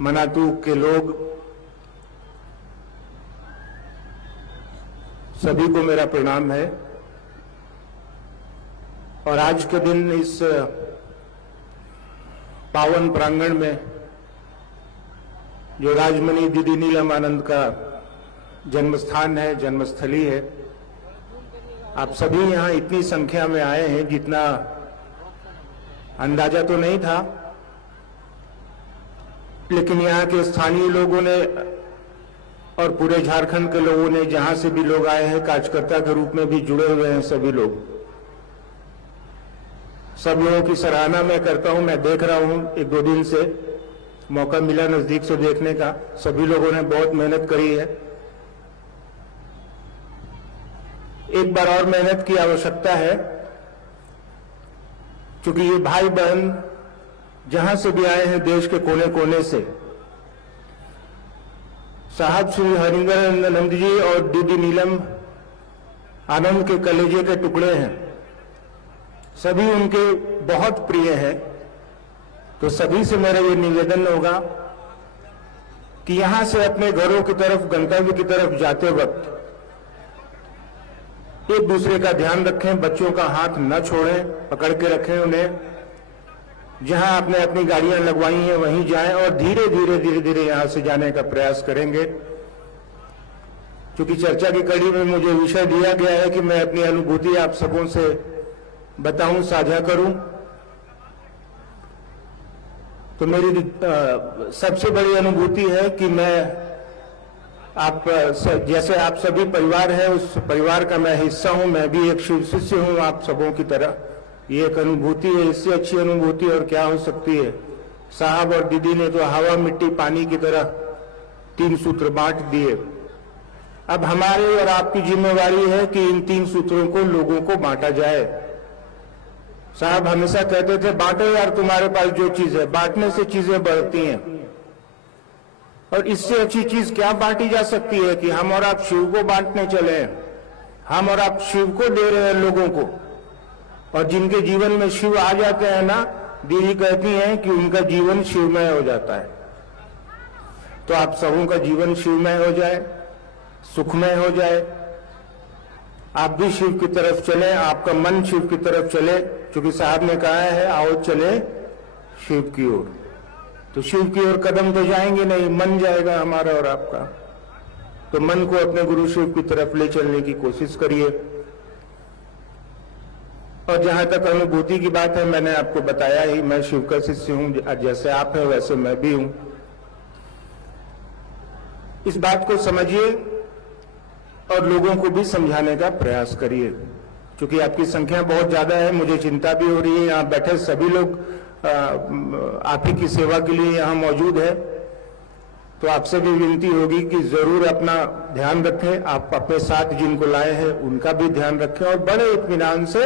मनातू के लोग, सभी को मेरा प्रणाम है। और आज के दिन इस पावन प्रांगण में जो राजमणि दीदी नीलम आनंद का जन्मस्थान है, जन्मस्थली है, आप सभी यहां इतनी संख्या में आए हैं जितना अंदाजा तो नहीं था, लेकिन यहाँ के स्थानीय लोगों ने और पूरे झारखंड के लोगों ने, जहां से भी लोग आए हैं, कार्यकर्ता के रूप में भी जुड़े हुए हैं सभी लोग। सब लोगों की सराहना मैं करता हूं। मैं देख रहा हूं, एक दो दिन से मौका मिला नजदीक से देखने का। सभी लोगों ने बहुत मेहनत करी है। एक बार और मेहनत की आवश्यकता है, क्योंकि ये भाई बहन जहां से भी आए हैं देश के कोने कोने से, साहब श्री हरिंदर आनंद जी और दीदी नीलम आनंद के कलेजे के टुकड़े हैं। सभी उनके बहुत प्रिय हैं। तो सभी से मेरा ये निवेदन होगा कि यहां से अपने घरों की तरफ, गंतव्य की तरफ जाते वक्त एक दूसरे का ध्यान रखें, बच्चों का हाथ न छोड़ें, पकड़ के रखें उन्हें। जहां आपने अपनी गाड़ियां लगवाई हैं वहीं जाएं और धीरे धीरे यहां से जाने का प्रयास करेंगे। क्योंकि चर्चा की कड़ी में मुझे विषय दिया गया है कि मैं अपनी अनुभूति आप सबों से बताऊं, साझा करूं। तो मेरी सबसे बड़ी अनुभूति है कि मैं जैसे आप सभी परिवार है, उस परिवार का मैं हिस्सा हूं। मैं भी एक शिव शिष्य हूं आप सबों की तरह। ये एक अनुभूति है, इससे अच्छी अनुभूति और क्या हो सकती है। साहब और दीदी ने तो हवा मिट्टी पानी की तरह 3 सूत्र बांट दिए। अब हमारी और आपकी जिम्मेवारी है कि इन 3 सूत्रों को लोगों को बांटा जाए। साहब हमेशा कहते थे, बांटो यार, तुम्हारे पास जो चीज है। बांटने से चीजें बढ़ती हैं। और इससे अच्छी चीज क्या बांटी जा सकती है कि हम और आप शिव को बांटने चले। हम और आप शिव को दे रहे हैं लोगों को। और जिनके जीवन में शिव आ जाते हैं ना, दीदी कहती हैं कि उनका जीवन शिवमय हो जाता है। तो आप सबों का जीवन शिवमय हो जाए, सुखमय हो जाए। आप भी शिव की तरफ चले, आपका मन शिव की तरफ चले, क्योंकि साहब ने कहा है आओ चले शिव की ओर। तो शिव की ओर कदम तो जाएंगे नहीं, मन जाएगा हमारा और आपका। तो मन को अपने गुरु शिव की तरफ ले चलने की कोशिश करिए। और जहां तक अनुभूति की बात है, मैंने आपको बताया ही, मैं शिव का शिष्य हूं। जैसे आप हैं वैसे मैं भी हूं। इस बात को समझिए और लोगों को भी समझाने का प्रयास करिए। क्योंकि आपकी संख्या बहुत ज्यादा है, मुझे चिंता भी हो रही है। यहां बैठे सभी लोग आप ही की सेवा के लिए यहां मौजूद है। तो आपसे भी विनती होगी कि जरूर अपना ध्यान रखें। आप अपने साथ जिनको लाए हैं उनका भी ध्यान रखें और बड़े इत्मीनान से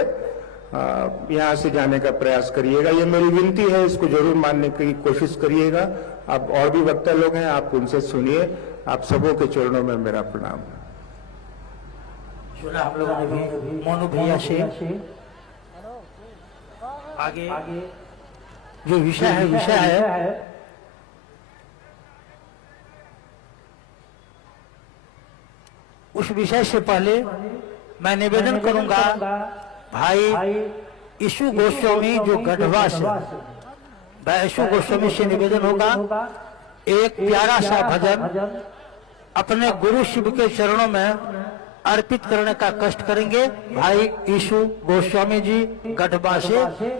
यहां से जाने का प्रयास करिएगा। ये मेरी विनती है, इसको जरूर मानने की कोशिश करिएगा। अब और भी वक्ता लोग हैं, आप उनसे सुनिए। आप सबों के चरणों में मेरा प्रणाम। सुना हम लोगों ने भी मोनू भैया से। आगे जो विषय है उस विषय से पहले मैं निवेदन करूंगा, भाई यीशु गोस्वामी जो गढ़वा से, भाई यीशु गोस्वामी से निवेदन होगा, एक प्यारा सा भजन अपने गुरु शिव के चरणों में अर्पित करने का कष्ट करेंगे। भाई यीशु गोस्वामी जी गढ़वा से।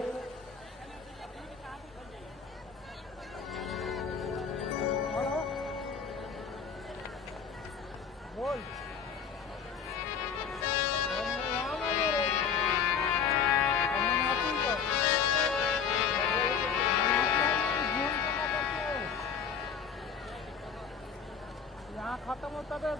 खत्म होता है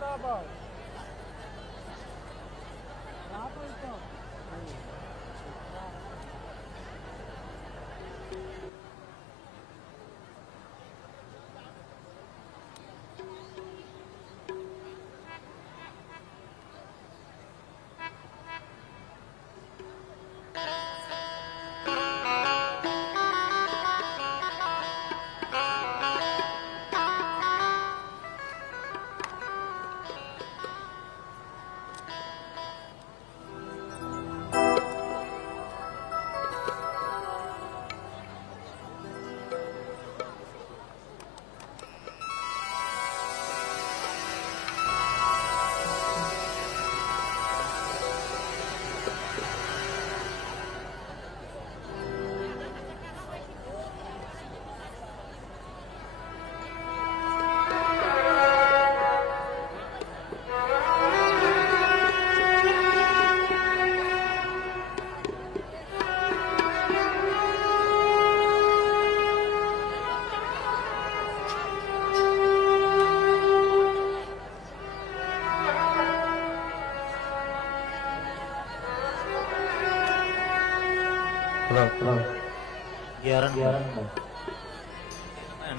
11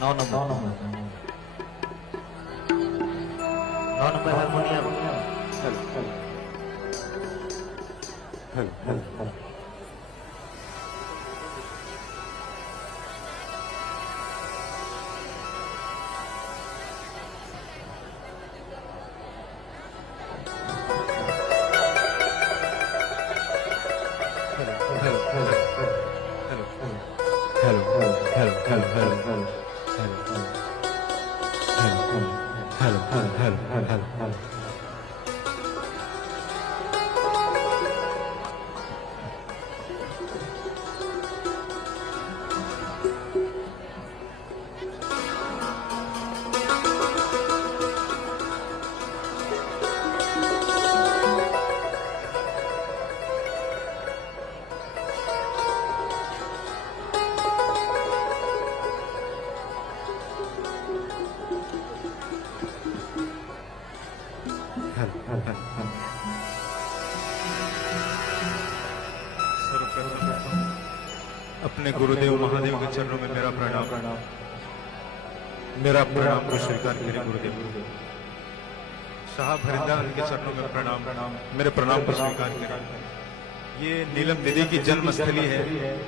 9 नंबर हारमोनियम। अपने गुरुदेव महादेव के चरणों में मेरा प्रणाम को स्वीकार करें गुरुदेव। साहब हरिंदर के चरणों में प्रणाम, मेरे प्रणाम को स्वीकार करें। ये नीलम दीदी की जन्मस्थली है,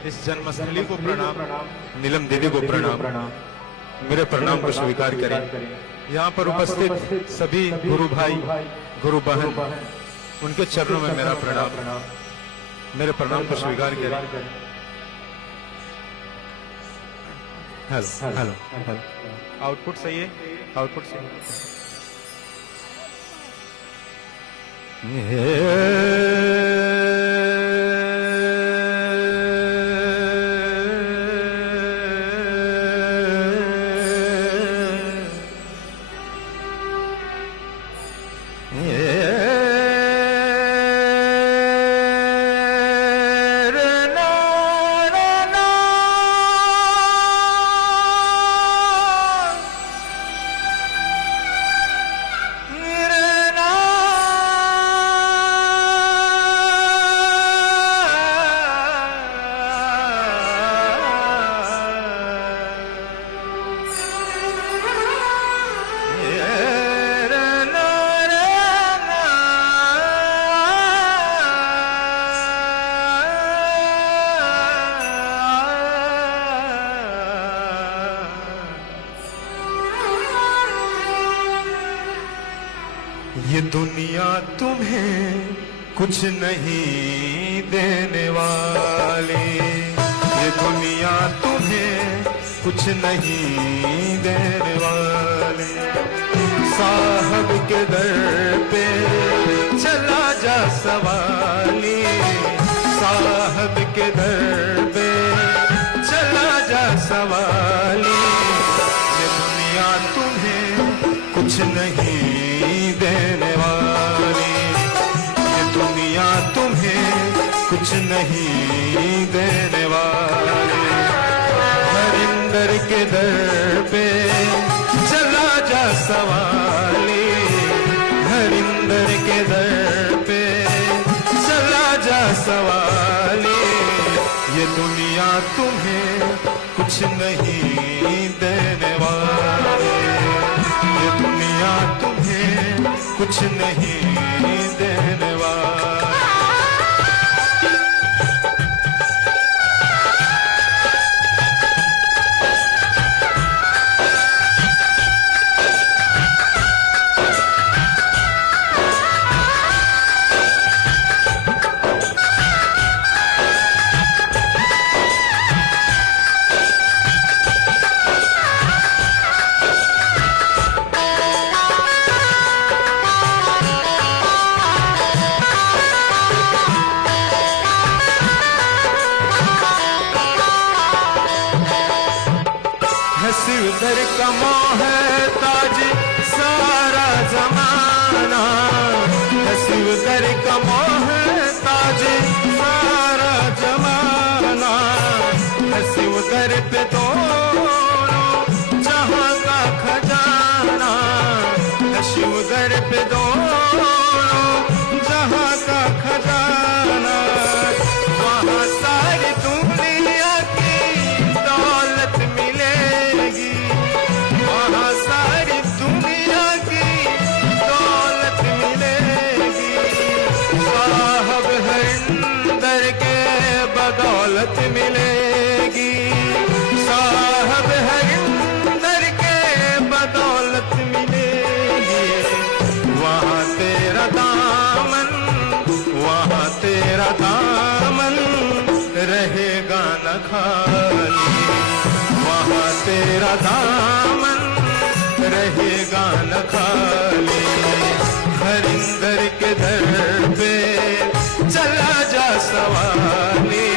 इस जन्मस्थली को प्रणाम, नीलम दीदी को प्रणाम, मेरे प्रणाम को स्वीकार करें। यहाँ पर उपस्थित सभी गुरु भाई गुरु बहन उनके चरणों में मेरा प्रणाम, मेरे प्रणाम को स्वीकार करें। हेलो आउटपुट सही है, आउटपुट सही है। ये दुनिया तुम्हें कुछ नहीं देने वाली, ये दुनिया तुम्हें कुछ नहीं देने वाली। साहब के दर पे चला जा सवाली, साहब के दर पे चला जा सवाली। ये दुनिया तुम्हें कुछ नहीं देने वाली, ये दुनिया तुम्हें कुछ नहीं देने वाली। हरिंदर के दर पे चला जा सवाली, हरिंदर के दर पे चला जा सवाली। ये दुनिया तुम्हें कुछ नहीं देने वाली, ये दुनिया तुम्हें कुछ नहीं देने वाली। उधर कमो है ताज सारा जमाना, हसी उधर कमो है ताज सारा जमाना। हसी उधर पे दोनों जहां का खजाना, हसी उधर पे दोनों जहां का खजाना। वहां सारी दुनिया दामन रहेगा न खाली। हरिंदर के दर पे चला जा सवाली,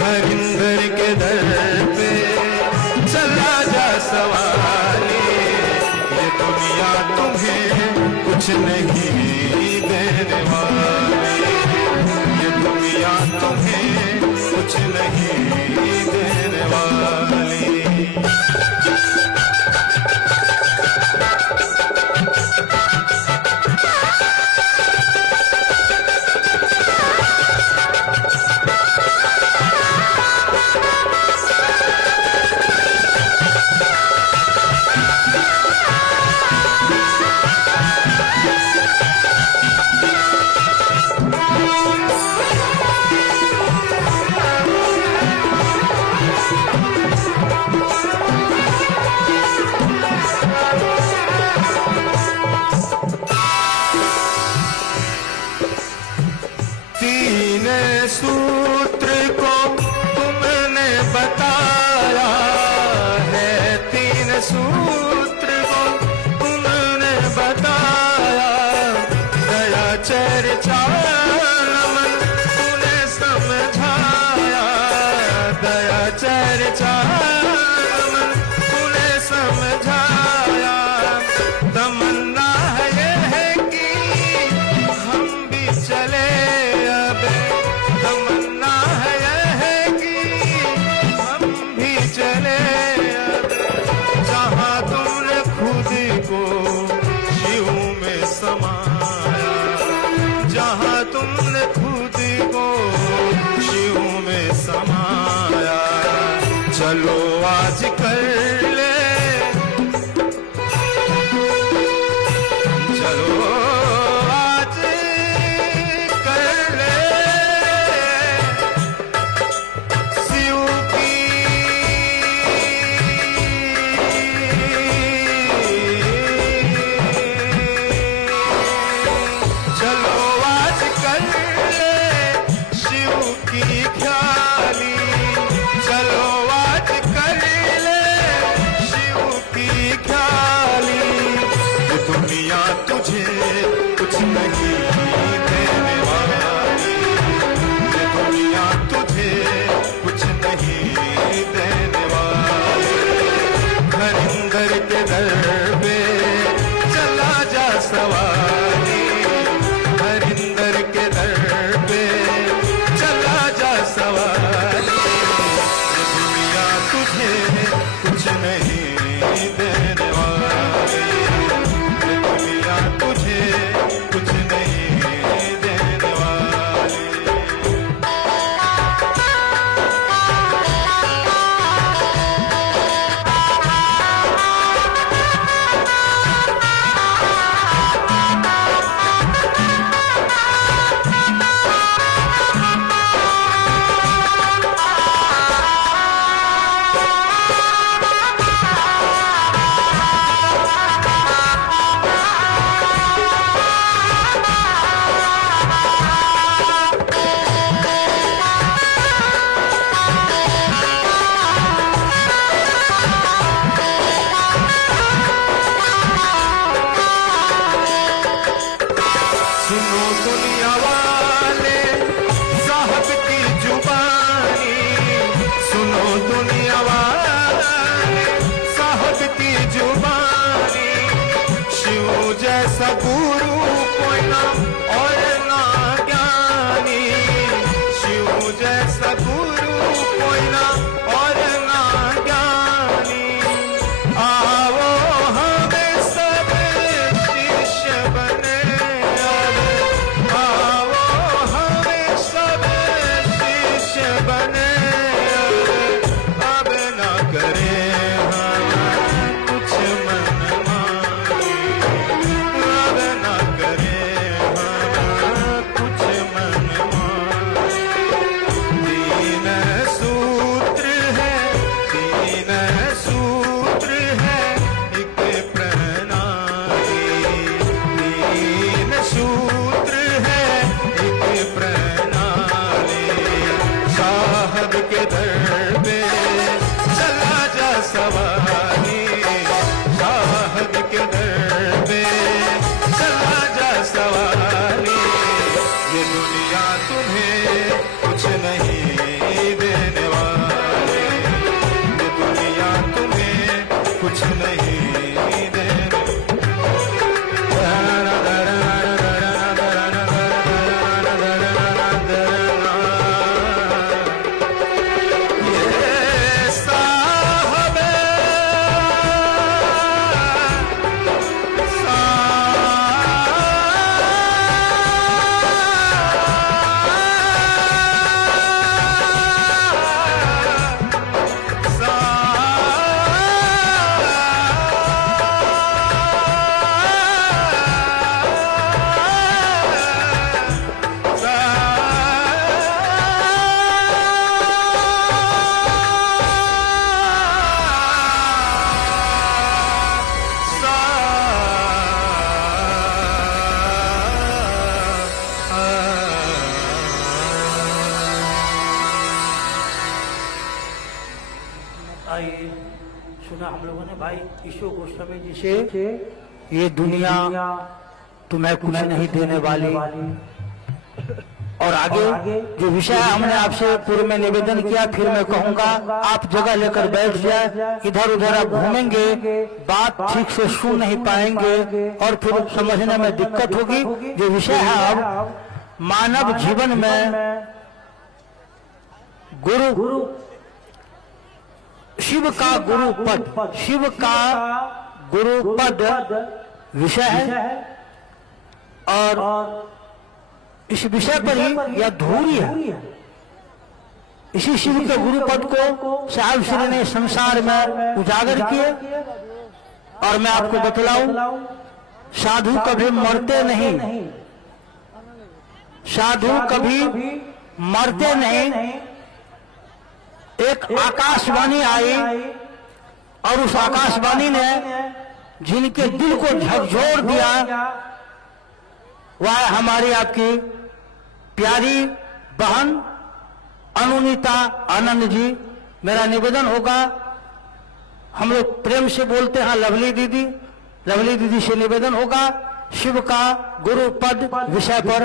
हरिंदर के दर पे चला जा सवाली। ये दुनिया तुम्हें कुछ नहीं देने वाली, ये दुनिया तुम्हें कुछ नहीं देने वाली। तीन सूत्र को तुमने बताया है, तीन सूत्र को तुमने बताया। दया चर्चा नमन तूने समझाया, दया चर्चा नमन तूने समझाया। तमन्ना है ये है कि हम भी चले, तमन्ना है यह कि हम भी चले। जहाँ तुमने खुद को शिव में समाया, जहाँ तुमने खुद को शिव में समाया। चलो आज कर ले, चलो आज कर ले शिव की चलो आज कर ले शिव की ख्याली, चलो आज कर ले शिव की ख्याली। ये दुनिया तुझे कुछ नहीं देने वाली, ये दुनिया तुझे कुछ नहीं देने वाली। हरिंदर के दर पे चला जा सवारी, हरिंदर के दर पे चला जा सवारी। ये दुनिया तुझे कुछ नहीं देने वाली, ये दुनिया तुझे कुछ नहीं देने वाली। सुनो दुनिया वाले साहब की जुबानी, सुनो दुनिया वाले साहब की जुबानी। शिव जैसा गुरु कोई ना और ना ज्ञानी, शिव जैसा गुरु कोई ना और ना ज्ञानी। आओ हमें सब शिष्य बने, बने अब ना करे हम कुछ मनमानी, अब ना करे हम कुछ मनमानी। तीन सूत्र है, तीन सूत्र है एक प्रणाली, तीन सूत्र है एक प्रणाली। साहब के दर पे चला जा सवार, कुछ नहीं देने। आइए सुना हम लोगों ने भाई ईशु गोस्वामी जी से, ये दुनिया तुम्हें कुछ नहीं देने वाली। और आगे जो विषय हमने आपसे पूर्व में निवेदन किया, फिर मैं कहूंगा आप जगह लेकर बैठ जाए, इधर उधर आप घूमेंगे, बात ठीक से सुन नहीं पाएंगे और फिर समझने में दिक्कत होगी। जो विषय है अब मानव जीवन में गुरु, शिव का गुरु पद, शिव का गुरु पद विषय है और इस विषय पर ही यह धूरी है। इसी शिव के गुरु पद को साहब श्री ने संसार में उजागर किए। और मैं आपको बतलाऊं, साधु कभी मरते नहीं, साधु कभी मरते नहीं। एक आकाशवाणी आई और उस आकाशवाणी ने जिनके दिल को झकझोर दिया वह हमारी आपकी प्यारी बहन अनुनीता आनंद जी। मेरा निवेदन होगा, हम लोग प्रेम से बोलते हैं लवली दीदी, लवली दीदी से निवेदन होगा शिव का गुरु पद विषय पर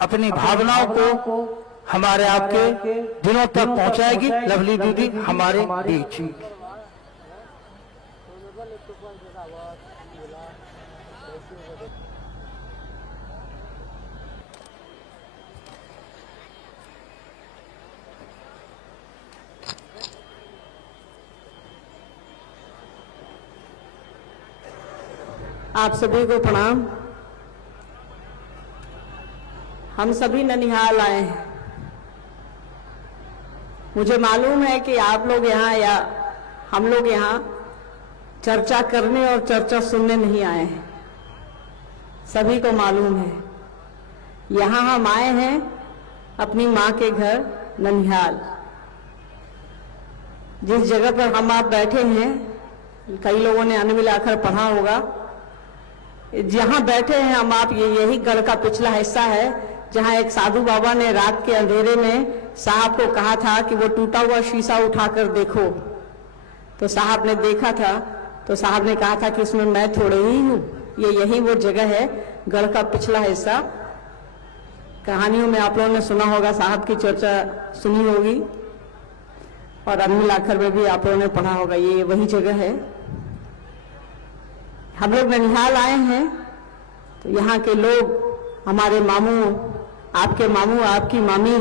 अपनी भावनाओं को हमारे आपके दिनों तक पहुंचाएगी लवली दीदी हमारे बीच। आप सभी को प्रणाम। हम सभी ननिहाल आए हैं। मुझे मालूम है कि आप लोग यहाँ या हम लोग यहाँ चर्चा करने और चर्चा सुनने नहीं आए हैं, सभी को मालूम है। यहाँ हम आए हैं अपनी माँ के घर ननिहाल। जिस जगह पर हम आप बैठे हैं, कई लोगों ने अन्न मिलाकर पढ़ा होगा, जहाँ बैठे हैं हम आप, ये यही गढ़ का पिछला हिस्सा है जहाँ एक साधु बाबा ने रात के अंधेरे में साहब को कहा था कि वो टूटा हुआ शीशा उठाकर देखो। तो साहब ने देखा था, तो साहब ने कहा था कि इसमें मैं थोड़े ही हूँ, ये यही वो जगह है, गढ़ का पिछला हिस्सा। कहानियों में आप लोगों ने सुना होगा, साहब की चर्चा सुनी होगी और अन्न मिलाकर में भी आप लोगों ने पढ़ा होगा, ये वही जगह है। हम लोग ननिहाल आए हैं तो यहाँ के लोग, हमारे मामू, आपके मामू, आपकी मामी,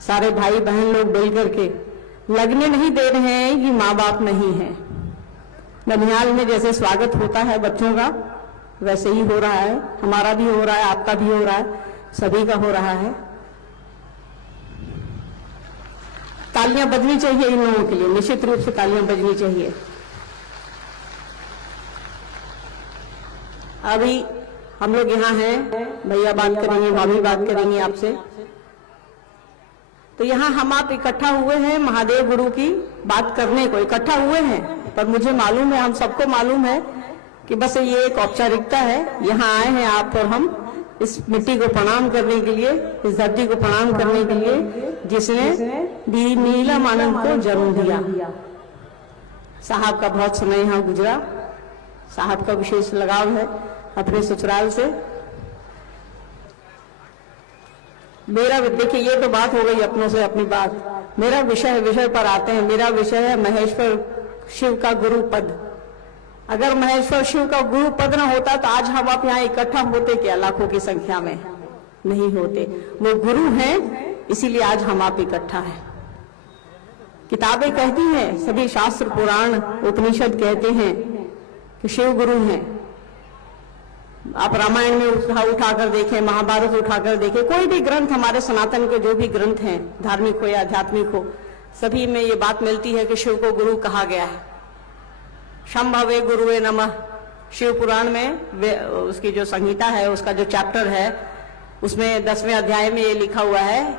सारे भाई बहन लोग मिल करके लगने नहीं दे रहे हैं कि माँ बाप नहीं है। ननिहाल में जैसे स्वागत होता है बच्चों का, वैसे ही हो रहा है, हमारा भी हो रहा है, आपका भी हो रहा है, सभी का हो रहा है। तालियां बजनी चाहिए इन लोगों के लिए, निश्चित रूप से तालियां बजनी चाहिए। अभी हम लोग यहाँ हैं, भैया बात करेंगे, भाभी बात करेंगी आपसे। तो यहाँ हम आप इकट्ठा हुए हैं महादेव गुरु की बात करने को इकट्ठा हुए हैं, पर मुझे मालूम है, हम सबको मालूम है कि बस ये एक औपचारिकता है। यहाँ आए हैं आप और हम इस मिट्टी को प्रणाम करने के लिए, इस धरती को प्रणाम करने के लिए जिसने दी नीलम आनंद को जन्म दिया। साहब का बहुत समय यहाँ गुजरा, साहब का विशेष लगाव है अपने ससुराल से। मेरा देखिए, ये तो बात हो गई अपनों से अपनी बात। मेरा विषय पर आते हैं। मेरा विषय है महेश्वर शिव का गुरु पद। अगर महेश्वर शिव का गुरु पद न होता तो आज हम आप यहाँ इकट्ठा होते क्या, लाखों की संख्या में नहीं होते। वो गुरु हैं, इसीलिए आज हम आप इकट्ठा हैं। किताबें कहती हैं, सभी शास्त्र पुराण उपनिषद कहते हैं कि शिव गुरु हैं। आप रामायण में उठाकर देखें, महाभारत उठाकर देखें, कोई भी ग्रंथ, हमारे सनातन के जो भी ग्रंथ हैं, धार्मिक हो या आध्यात्मिक हो, सभी में ये बात मिलती है कि शिव को गुरु कहा गया है। शंभवे गुरुवे नमः, शिव पुराण में उसकी जो संहिता है, उसका जो चैप्टर है, उसमें 10वें अध्याय में ये लिखा हुआ है,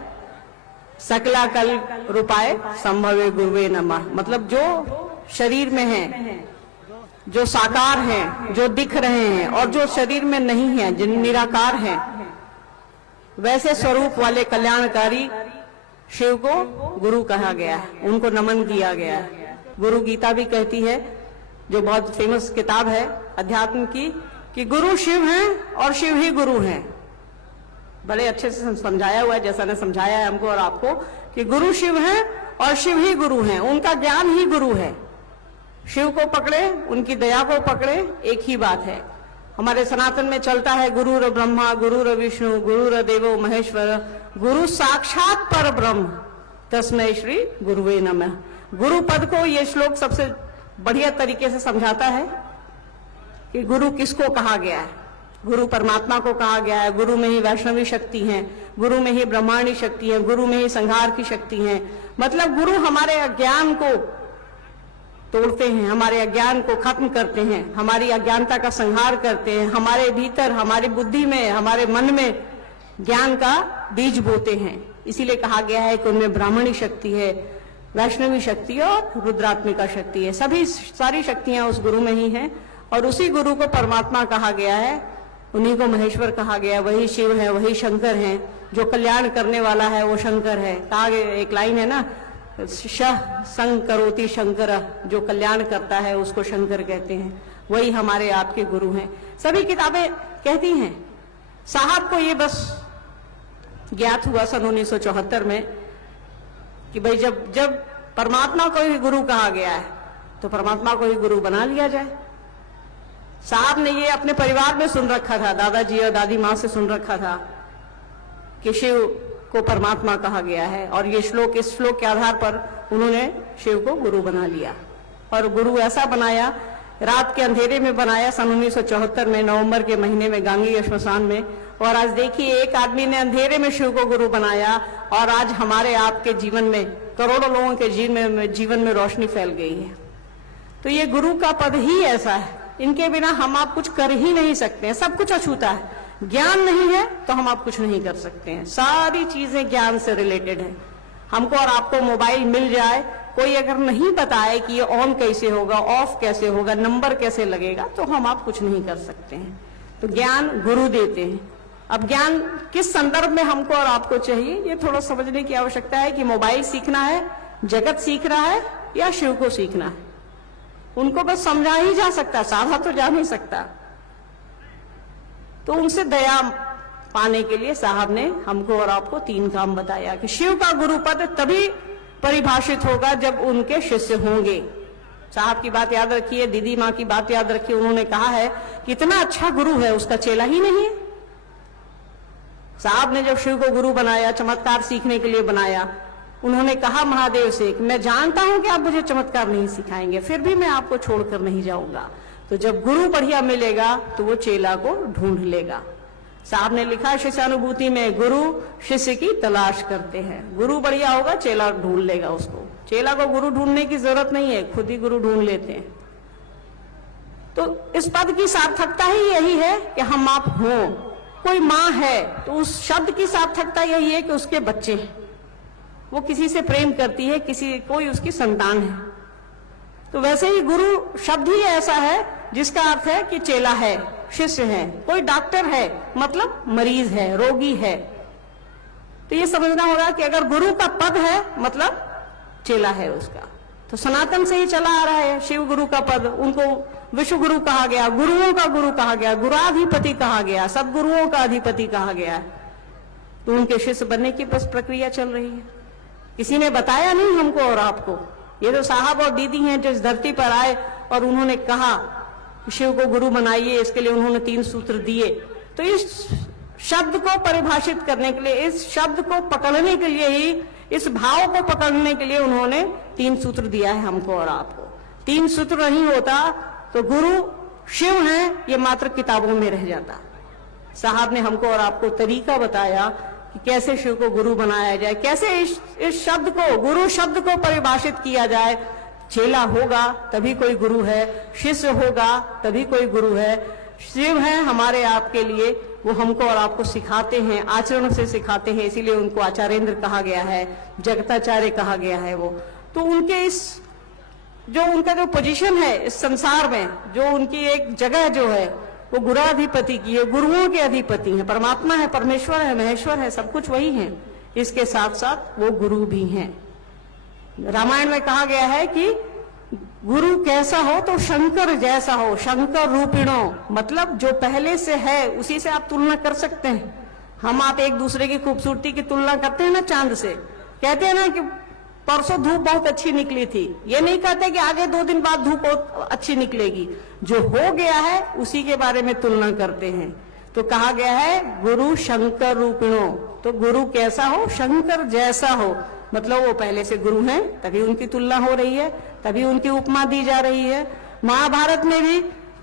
सकला कल रूपाय संभवे गुरुवे नमः। मतलब जो शरीर में है, जो साकार हैं, जो दिख रहे हैं, और जो शरीर में नहीं है, जिन निराकार हैं, वैसे स्वरूप वाले कल्याणकारी शिव को गुरु कहा गया है, उनको नमन किया गया है। गुरु गीता भी कहती है, जो बहुत फेमस किताब है अध्यात्म की, कि गुरु शिव हैं और शिव ही गुरु हैं। बड़े अच्छे से समझाया हुआ है, जैसा ने समझाया है हमको और आपको, कि गुरु शिव हैं और शिव ही गुरु हैं, उनका ज्ञान ही गुरु है। शिव को पकड़े, उनकी दया को पकड़े, एक ही बात है। हमारे सनातन में चलता है गुरुर ब्रह्मा गुरुर विष्णु गुरुर देवो महेश्वर गुरु साक्षात पर ब्रह्म तस्मै श्री गुरुवे नमः। गुरु पद को ये श्लोक सबसे बढ़िया तरीके से समझाता है कि गुरु किसको कहा गया है। गुरु परमात्मा को कहा गया है। गुरु में ही वैष्णवी शक्ति है, गुरु में ही ब्रह्मांडी शक्ति है, गुरु में ही संहार की शक्ति है। मतलब गुरु हमारे अज्ञान को तोड़ते हैं, हमारे अज्ञान को खत्म करते हैं, हमारी अज्ञानता का संहार करते हैं, हमारे भीतर, हमारी बुद्धि में, हमारे मन में ज्ञान का बीज बोते हैं। इसीलिए कहा गया है कि उनमें ब्राह्मणी शक्ति है, वैष्णवी शक्ति और रुद्रात्मिका शक्ति है। सभी सारी शक्तियां उस गुरु में ही हैं और उसी गुरु को परमात्मा कहा गया है, उन्हीं को महेश्वर कहा गया। वही शिव है, वही शंकर है, जो कल्याण करने वाला है वो शंकर है। कहा गया, एक लाइन है ना, शह संग करोति शंकर, जो कल्याण करता है उसको शंकर कहते हैं। वही हमारे आपके गुरु हैं। सभी किताबें कहती हैं। साहब को ये बस ज्ञात हुआ सन 1974 में कि भाई जब परमात्मा को ही गुरु कहा गया है तो परमात्मा को ही गुरु बना लिया जाए। साहब ने ये अपने परिवार में सुन रखा था, दादाजी और दादी माँ से सुन रखा था कि शिव को परमात्मा कहा गया है, और ये श्लोक, इस श्लोक के आधार पर उन्होंने शिव को गुरु बना लिया। और गुरु ऐसा बनाया, रात के अंधेरे में बनाया सन 1974 में, नवंबर के महीने में, गांगी श्मशान में। और आज देखिए, एक आदमी ने अंधेरे में शिव को गुरु बनाया और आज हमारे आपके जीवन में, करोड़ों लोगों के जीवन में रोशनी फैल गई है। तो ये गुरु का पद ही ऐसा है, इनके बिना हम आप कुछ कर ही नहीं सकते हैं। सब कुछ अछूता है, ज्ञान नहीं है तो हम आप कुछ नहीं कर सकते हैं। सारी चीजें ज्ञान से रिलेटेड है। हमको और आपको मोबाइल मिल जाए, कोई अगर नहीं बताए कि ये ऑन कैसे होगा, ऑफ कैसे होगा, नंबर कैसे लगेगा, तो हम आप कुछ नहीं कर सकते हैं। तो ज्ञान गुरु देते हैं। अब ज्ञान किस संदर्भ में हमको और आपको चाहिए, ये थोड़ा समझने की आवश्यकता है कि मोबाइल सीखना है, जगत सीख रहा है, या शिव को सीखना है। उनको बस समझा ही जा सकता, साधा तो जा नहीं सकता। तो उनसे दया पाने के लिए साहब ने हमको और आपको 3 काम बताया कि शिव का गुरु पद तभी परिभाषित होगा जब उनके शिष्य होंगे। साहब की बात याद रखिए, दीदी माँ की बात याद रखिए। उन्होंने कहा है कि इतना अच्छा गुरु है, उसका चेला ही नहीं है। साहब ने जब शिव को गुरु बनाया, चमत्कार सीखने के लिए बनाया, उन्होंने कहा महादेव से कि मैं जानता हूं कि आप मुझे चमत्कार नहीं सिखाएंगे, फिर भी मैं आपको छोड़कर नहीं जाऊंगा। तो जब गुरु बढ़िया मिलेगा तो वो चेला को ढूंढ लेगा। साहब ने लिखा शिष्यानुभूति में, गुरु शिष्य की तलाश करते हैं। गुरु बढ़िया होगा, चेला ढूंढ लेगा उसको। चेला को गुरु ढूंढने की जरूरत नहीं है, खुद ही गुरु ढूंढ लेते हैं। तो इस पद की सार्थकता ही यही है कि हम आप हों। कोई माँ है तो उस शब्द की सार्थकता यही है कि उसके बच्चे हैं, वो किसी से प्रेम करती है, कोई उसकी संतान है। तो वैसे ही गुरु शब्द ही ऐसा है जिसका अर्थ है कि चेला है, शिष्य है। कोई डॉक्टर है मतलब मरीज है, रोगी है। तो ये समझना होगा कि अगर गुरु का पद है मतलब चेला है उसका। तो सनातन से ही चला आ रहा है शिव गुरु का पद। उनको विश्व गुरु कहा गया, गुरुओं का गुरु कहा गया, गुराधिपति कहा गया, सब गुरुओं का अधिपति कहा गया। तो उनके शिष्य बनने की बस प्रक्रिया चल रही है। किसी ने बताया नहीं हमको और आपको। ये तो साहब और दीदी हैं जो इस धरती पर आए और उन्होंने कहा शिव को गुरु बनाइए, इसके लिए उन्होंने 3 सूत्र दिए। तो इस शब्द को परिभाषित करने के लिए, इस शब्द को पकड़ने के लिए ही, इस भाव को पकड़ने के लिए उन्होंने 3 सूत्र दिया है हमको और आपको। 3 सूत्र नहीं होता तो गुरु शिव हैं ये मात्र किताबों में रह जाता। साहब ने हमको और आपको तरीका बताया कि कैसे शिव को गुरु बनाया जाए, कैसे इस शब्द को, गुरु शब्द को परिभाषित किया जाए। चेला होगा तभी कोई गुरु है, शिष्य होगा तभी कोई गुरु है। शिव है हमारे आपके लिए, वो हमको और आपको सिखाते हैं, आचरण से सिखाते हैं, इसीलिए उनको आचार्येंद्र कहा गया है, जगताचार्य कहा गया है। वो तो उनके इस जो उनका जो पोजीशन है इस संसार में, जो उनकी एक जगह जो है वो गुराधिपति की है, गुरुओं के अधिपति हैं। परमात्मा है, परमेश्वर है, महेश्वर है, सब कुछ वही है। इसके साथ साथ वो गुरु भी हैं। रामायण में कहा गया है कि गुरु कैसा हो तो शंकर जैसा हो, शंकर रूपिणो, मतलब जो पहले से है उसी से आप तुलना कर सकते हैं। हम आप एक दूसरे की खूबसूरती की तुलना करते हैं ना चांद से, कहते हैं ना कि परसों धूप बहुत अच्छी निकली थी, ये नहीं कहते कि आगे 2 दिन बाद धूप बहुत अच्छी निकलेगी। जो हो गया है उसी के बारे में तुलना करते हैं। तो कहा गया है गुरु शंकर रूपिणो, तो गुरु कैसा हो, शंकर जैसा हो, मतलब वो पहले से गुरु हैं तभी उनकी तुलना हो रही है, तभी उनकी उपमा दी जा रही है। महाभारत में भी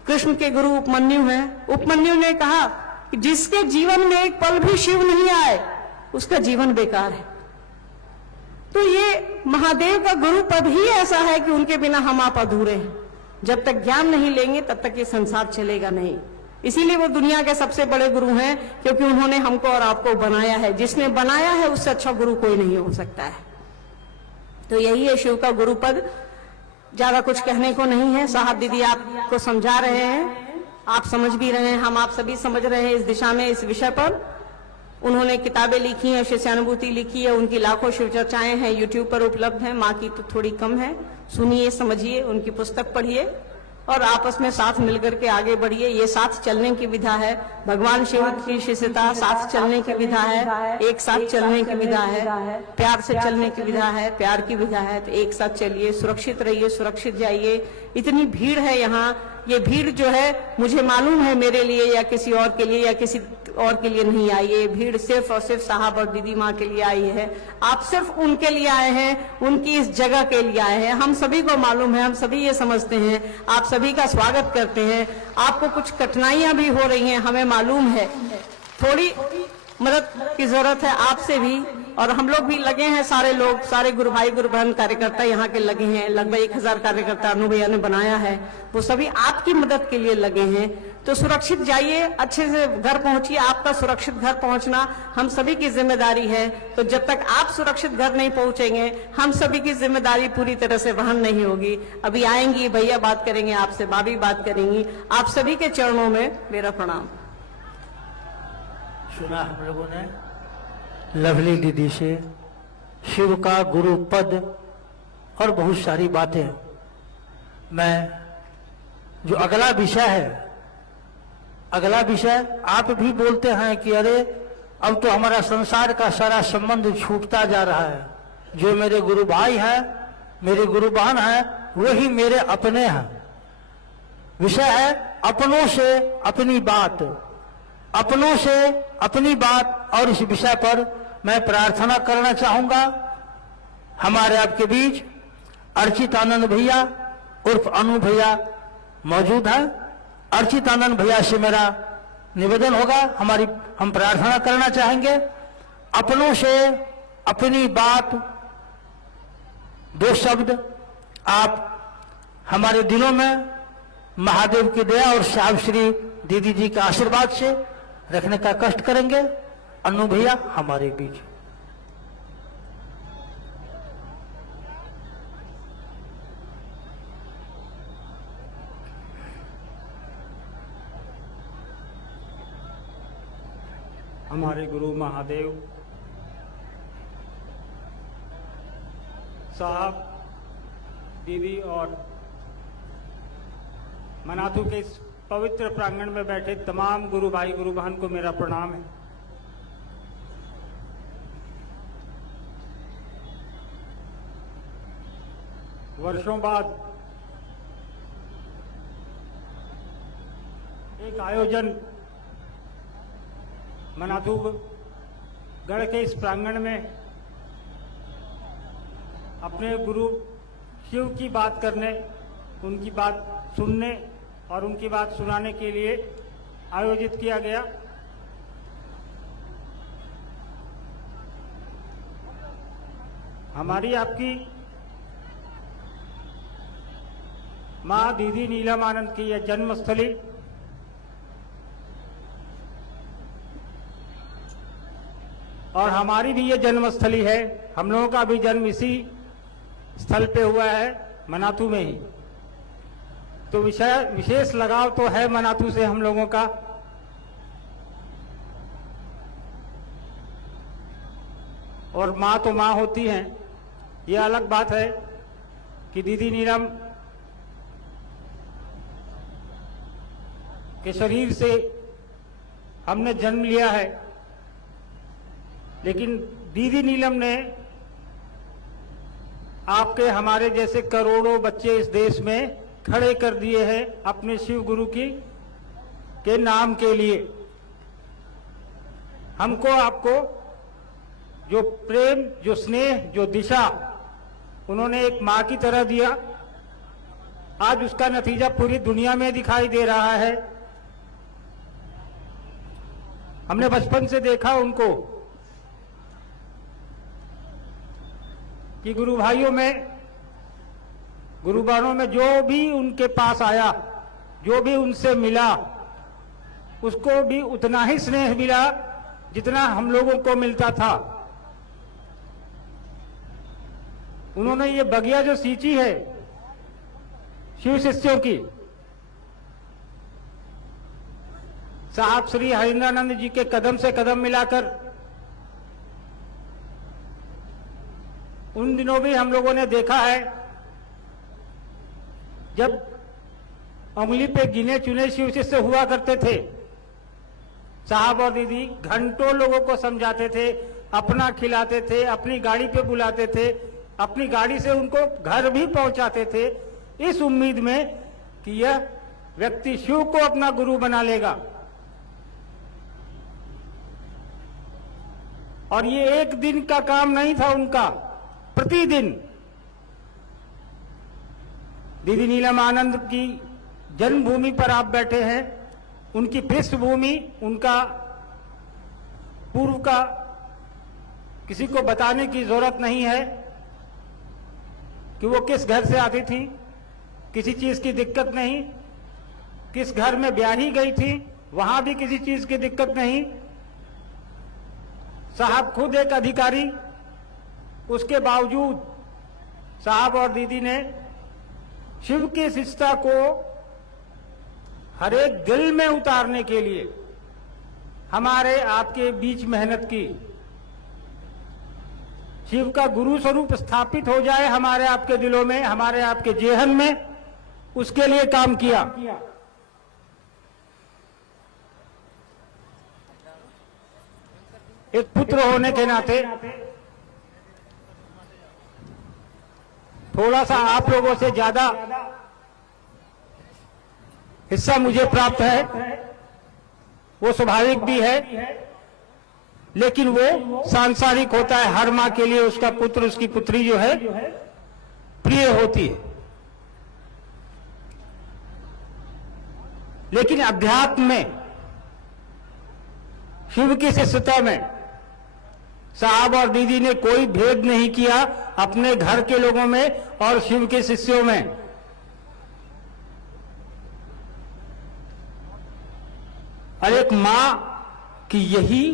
कृष्ण के गुरु उपमन्यु हैं। उपमन्यु ने कहा कि जिसके जीवन में एक पल भी शिव नहीं आए उसका जीवन बेकार है। तो ये महादेव का गुरु पद ही ऐसा है कि उनके बिना हम आप अधूरे हैं। जब तक ज्ञान नहीं लेंगे तब तक ये संसार चलेगा नहीं। इसीलिए वो दुनिया के सबसे बड़े गुरु हैं, क्योंकि उन्होंने हमको और आपको बनाया है। जिसने बनाया है उससे अच्छा गुरु कोई नहीं हो सकता है। तो यही है शिव का गुरु पद। ज्यादा कुछ कहने को नहीं है। साहब दीदी आपको समझा रहे हैं, आप समझ भी रहे हैं, हम आप सभी समझ रहे हैं इस दिशा में, इस विषय पर। उन्होंने किताबें लिखी हैं, शिष्यानुभूति लिखी है, उनकी लाखों शिव चर्चाएं हैं, यूट्यूब पर उपलब्ध हैं। माँ की तो थोड़ी कम है। सुनिए, समझिए, उनकी पुस्तक पढ़िए और आपस में साथ मिलकर के आगे बढ़िए। ये साथ चलने की विधा है। भगवान शिव की शिष्यता साथ चलने की विधा है, एक साथ चलने की विधा है, प्यार से चलने की विधा है, प्यार की विधा है। तो एक साथ चलिए, सुरक्षित रहिए, सुरक्षित जाइए। इतनी भीड़ है यहाँ, ये भीड़ जो है मुझे मालूम है मेरे लिए या किसी और के लिए या किसी और के लिए नहीं आई है। भीड़ सिर्फ और सिर्फ साहब और दीदी माँ के लिए आई है। आप सिर्फ उनके लिए आए हैं, उनकी इस जगह के लिए आए हैं। हम सभी को मालूम है, हम सभी ये समझते हैं, आप सभी का स्वागत करते हैं। आपको कुछ कठिनाइयां भी हो रही हैं, हमें मालूम है। थोड़ी मदद की जरूरत है आपसे भी, और हम लोग भी लगे हैं, सारे लोग, सारे गुरु भाई गुरु बहन कार्यकर्ता यहाँ के लगे हैं। लगभग 1000 कार्यकर्ता अनु भैया ने बनाया है, वो सभी आपकी मदद के लिए लगे हैं। तो सुरक्षित जाइए, अच्छे से घर पहुंचिए। आपका सुरक्षित घर पहुंचना हम सभी की जिम्मेदारी है। तो जब तक आप सुरक्षित घर नहीं पहुंचेंगे, हम सभी की जिम्मेदारी पूरी तरह से वहन नहीं होगी। अभी आएंगी भैया, बात करेंगे आपसे, भाभी बात करेंगी। आप सभी के चरणों में मेरा प्रणाम। सुना हम लोगों ने लवली दीदी से शिव का गुरु पद और बहुत सारी बातें। मैं जो अगला विषय है, अगला विषय आप भी बोलते हैं कि अरे अब तो हमारा संसार का सारा संबंध छूटता जा रहा है। जो मेरे गुरु भाई हैं, मेरे गुरु बहन हैं, वही मेरे अपने हैं। विषय है अपनों से अपनी बात, अपनों से अपनी बात। और इस विषय पर मैं प्रार्थना करना चाहूंगा। हमारे आपके बीच अर्चित आनंद भैया उर्फ अनु भैया मौजूद हैं। अर्चित आनंद भैया से मेरा निवेदन होगा, हम प्रार्थना करना चाहेंगे। अपनों से अपनी बात, 2 शब्द आप हमारे दिलों में महादेव की दया और साहब श्री दीदी जी के आशीर्वाद से रखने का कष्ट करेंगे। अनु भैया हमारे बीच। हमारे गुरु महादेव साहब, दीदी और मनाथू के इस पवित्र प्रांगण में बैठे तमाम गुरु भाई गुरु बहन को मेरा प्रणाम है। वर्षों बाद एक आयोजन मनातू गढ़ के इस प्रांगण में अपने गुरु शिव की बात करने, उनकी बात सुनने और उनकी बात सुनाने के लिए आयोजित किया गया। हमारी आपकी माँ दीदी नीलम आनंद की यह जन्मस्थली और हमारी भी ये जन्मस्थली है। हम लोगों का भी जन्म इसी स्थल पे हुआ है, मनातू में ही। तो विशेष लगाव तो है मनातू से हम लोगों का। और माँ तो माँ होती हैं। ये अलग बात है कि दीदी नीलम के शरीर से हमने जन्म लिया है, लेकिन दीदी नीलम ने आपके हमारे जैसे करोड़ों बच्चे इस देश में खड़े कर दिए हैं अपने शिव गुरु के नाम के लिए। हमको आपको जो प्रेम, जो स्नेह, जो दिशा उन्होंने एक माँ की तरह दिया, आज उसका नतीजा पूरी दुनिया में दिखाई दे रहा है। हमने बचपन से देखा उनको कि गुरु भाइयों में, गुरु बहनों में जो भी उनके पास आया, जो भी उनसे मिला, उसको भी उतना ही स्नेह मिला जितना हम लोगों को मिलता था। उन्होंने ये बगिया जो सींची है शिव शिष्यों की, साहब श्री हरिंद्रानंद जी के कदम से कदम मिलाकर, उन दिनों भी हम लोगों ने देखा है जब उंगली पे गिने चुने शिव शिष्य हुआ करते थे। साहब और दीदी घंटों लोगों को समझाते थे, अपना खिलाते थे, अपनी गाड़ी पे बुलाते थे, अपनी गाड़ी से उनको घर भी पहुंचाते थे, इस उम्मीद में कि यह व्यक्ति शिव को अपना गुरु बना लेगा। और ये एक दिन का काम नहीं था उनका, प्रतिदिन दीदी नीलम आनंद की जन्मभूमि पर आप बैठे हैं। उनकी पृष्ठभूमि, उनका पूर्व का किसी को बताने की जरूरत नहीं है कि वो किस घर से आती थी, किसी चीज की दिक्कत नहीं, किस घर में ब्याही गई थी, वहां भी किसी चीज की दिक्कत नहीं। साहब खुद एक अधिकारी, उसके बावजूद साहब और दीदी ने शिव की शिष्टता को हर एक दिल में उतारने के लिए हमारे आपके बीच मेहनत की। शिव का गुरु स्वरूप स्थापित हो जाए हमारे आपके दिलों में, हमारे आपके जेहन में, उसके लिए काम किया। एक पुत्र होने के नाते थोड़ा सा आप लोगों से ज्यादा हिस्सा मुझे प्राप्त है, वो स्वाभाविक भी है, लेकिन वो सांसारिक होता है। हर मां के लिए उसका पुत्र, उसकी पुत्री जो है प्रिय होती है। लेकिन अध्यात्म में, शिव की शिष्यता में साहब और दीदी ने कोई भेद नहीं किया अपने घर के लोगों में और शिव के शिष्यों में। और एक मां की यही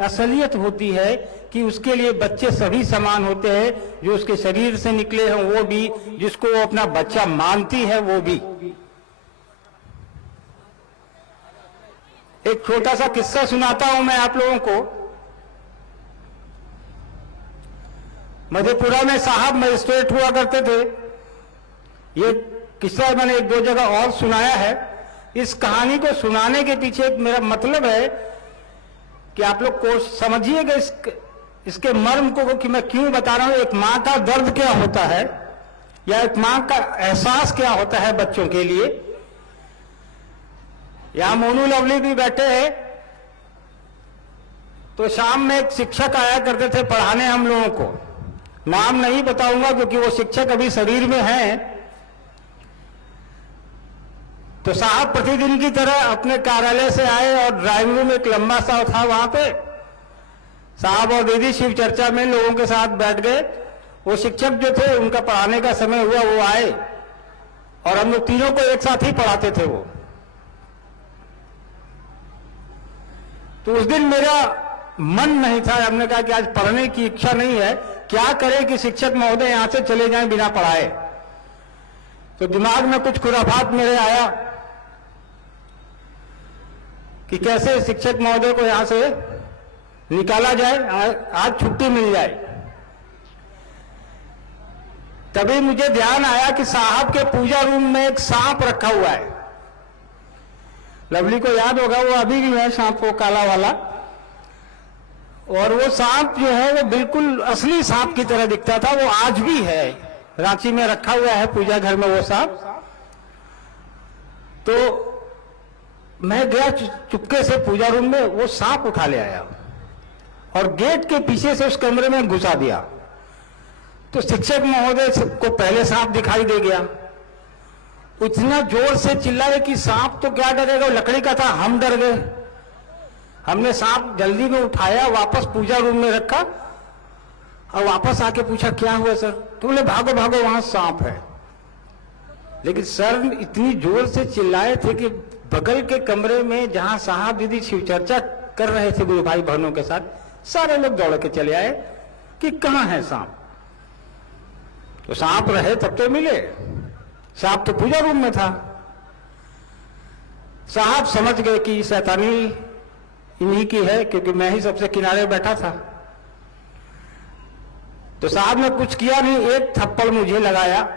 असलियत होती है कि उसके लिए बच्चे सभी समान होते हैं, जो उसके शरीर से निकले हैं वो भी, जिसको वो अपना बच्चा मानती है वो भी। एक छोटा सा किस्सा सुनाता हूं मैं आप लोगों को। मधेपुरा में साहब मजिस्ट्रेट हुआ करते थे। ये किस्सा मैंने एक दो जगह और सुनाया है। इस कहानी को सुनाने के पीछे एक मेरा मतलब है कि आप लोग को समझिएगा इसके मर्म को कि मैं क्यों बता रहा हूं। एक मां का दर्द क्या होता है या एक मां का एहसास क्या होता है बच्चों के लिए। यहां मोनू लवली भी बैठे हैं। तो शाम में एक शिक्षक आया करते थे पढ़ाने हम लोगों को, नाम नहीं बताऊंगा क्योंकि वो शिक्षक अभी शरीर में हैं। तो साहब प्रतिदिन की तरह अपने कार्यालय से आए और ड्राइंग रूम एक लंबा सा था, वहां पे साहब और दीदी शिव चर्चा में लोगों के साथ बैठ गए। वो शिक्षक जो थे उनका पढ़ाने का समय हुआ, वो आए और हम लोग तीनों को एक साथ ही पढ़ाते थे वो। तो उस दिन मेरा मन नहीं था, हमने कहा कि आज पढ़ने की इच्छा नहीं है, क्या करें कि शिक्षक महोदय यहां से चले जाएं बिना पढ़ाए। तो दिमाग में कुछ खुराफात मेरे आया कि कैसे शिक्षक महोदय को यहां से निकाला जाए, आज छुट्टी मिल जाए। तभी मुझे ध्यान आया कि साहब के पूजा रूम में एक सांप रखा हुआ है। लवली को याद होगा, वो अभी भी है सांप, वो काला वाला। और वो सांप जो है वो बिल्कुल असली सांप की तरह दिखता था, वो आज भी है, रांची में रखा हुआ है पूजा घर में वो सांप। तो मैं गया चुपके से पूजा रूम में, वो सांप उठा ले आया और गेट के पीछे से उस कमरे में घुसा दिया। तो शिक्षक महोदय को पहले सांप दिखाई दे गया, इतना जोर से चिल्लाए कि सांप तो क्या डरेगा, लकड़ी का था, हम डर गए। हमने सांप जल्दी में उठाया, वापस पूजा रूम में रखा और वापस आके पूछा क्या हुआ सर। तो बोले भागो भागो वहां सांप है। लेकिन सर इतनी जोर से चिल्लाए थे कि बगल के कमरे में जहां साहब दीदी शिव चर्चा कर रहे थे गुरु भाई बहनों के साथ, सारे लोग दौड़ के चले आए कि कहां है सांप। तो सांप रहे तब तो मिले, सांप तो पूजा रूम में था। साहब समझ गए कि शैतानी इन्हीं की है, क्योंकि मैं ही सबसे किनारे बैठा था। तो साहब ने कुछ किया नहीं, एक थप्पड़ मुझे लगाया।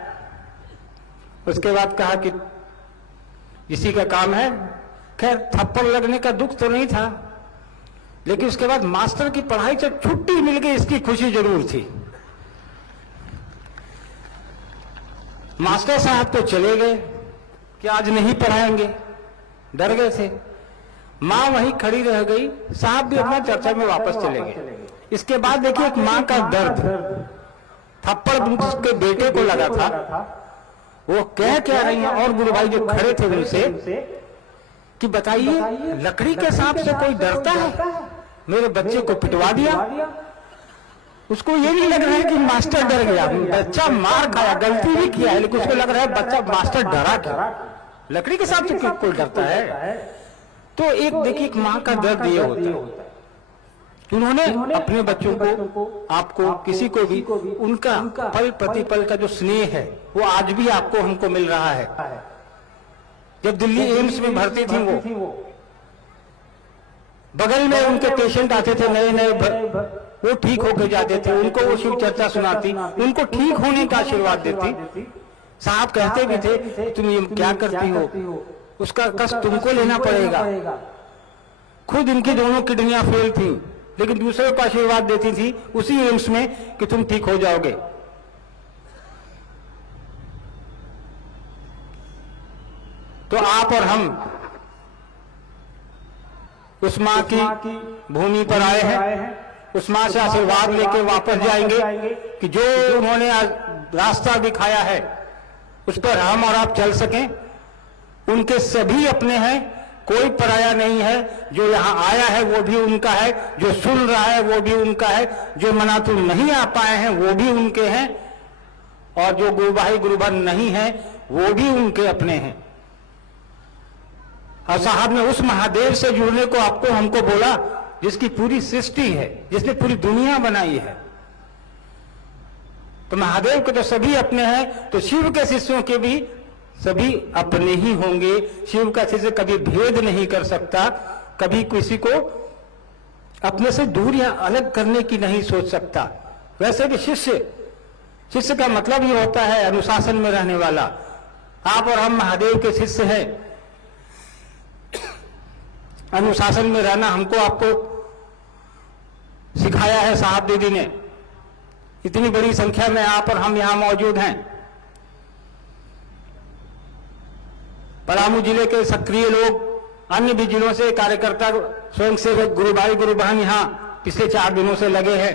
उसके बाद कहा कि इसी का काम है। खैर थप्पड़ लगने का दुख तो नहीं था, लेकिन उसके बाद मास्टर की पढ़ाई से छुट्टी मिल गई, इसकी खुशी जरूर थी। मास्टर साहब तो चले गए कि आज नहीं पढ़ाएंगे, डर गए थे। माँ वहीं खड़ी रह गई, साहब भी अपना चर्चा में वापस चले गए। इसके बाद देखिए एक माँ का दर्द, थप्पड़ उसके बेटे को लगा था, वो कह क्या रही है। और गुरु भाई जो खड़े थे उनसे कि बताइए लकड़ी के सांप से कोई डरता है, मेरे बच्चे को पिटवा दिया। उसको ये नहीं लग रहा है कि मास्टर डर गया, बच्चा मार खाया, गलती भी किया है, लेकिन उसको लग रहा है बच्चा मास्टर डरा क्या, लकड़ी के सांप से कोई डरता है। तो एक देखिए एक माँ का दर्द ये होता है। उन्होंने अपने बच्चों को, आपको, किसी को भी, उनका पल प्रतिपल का जो स्नेह है वो आज भी आपको हमको मिल रहा है। जब दिल्ली एम्स में भर्ती थी वो, बगल में उनके पेशेंट आते थे नए नए, वो ठीक होकर जाते थे, उनको वो शिव चर्चा सुनाती, उनको ठीक होने का आशीर्वाद देती। साहब कहते भी थे तुम ये क्या करती हो, उसका कष्ट तुमको लेना पड़ेगा। खुद इनकी दोनों किडनियां फेल थी, लेकिन दूसरे को आशीर्वाद देती थी उसी एम्स में कि तुम ठीक हो जाओगे। तो आप और हम उस मां की भूमि पर आए हैं, उस मां से आशीर्वाद लेके वापस जाएंगे कि जो उन्होंने रास्ता दिखाया है उस पर हम और आप चल सकें। उनके सभी अपने हैं, कोई पराया नहीं है। जो यहाँ आया है वो भी उनका है, जो सुन रहा है वो भी उनका है, जो मनातुर नहीं आ पाए हैं वो भी उनके हैं, और जो गुरु भाई गुरुबन नहीं है वो भी उनके अपने हैं। और साहब ने उस महादेव से जुड़ने को आपको हमको बोला जिसकी पूरी सृष्टि है, जिसने पूरी दुनिया बनाई है। तो महादेव के तो सभी अपने हैं, तो शिव के शिष्यों के भी सभी अपने ही होंगे। शिव का शिष्य कभी भेद नहीं कर सकता, कभी किसी को अपने से दूर या अलग करने की नहीं सोच सकता। वैसे भी शिष्य का मतलब ये होता है अनुशासन में रहने वाला। आप और हम महादेव के शिष्य हैं। अनुशासन में रहना हमको आपको सिखाया है साहब दीदी ने। इतनी बड़ी संख्या में आप और हम यहां मौजूद हैं। पलामू जिले के सक्रिय लोग अन्य भी जिलों से कार्यकर्ता स्वयंसेवक गुरु भाई गुरु बहन यहाँ पिछले 4 दिनों से लगे हैं।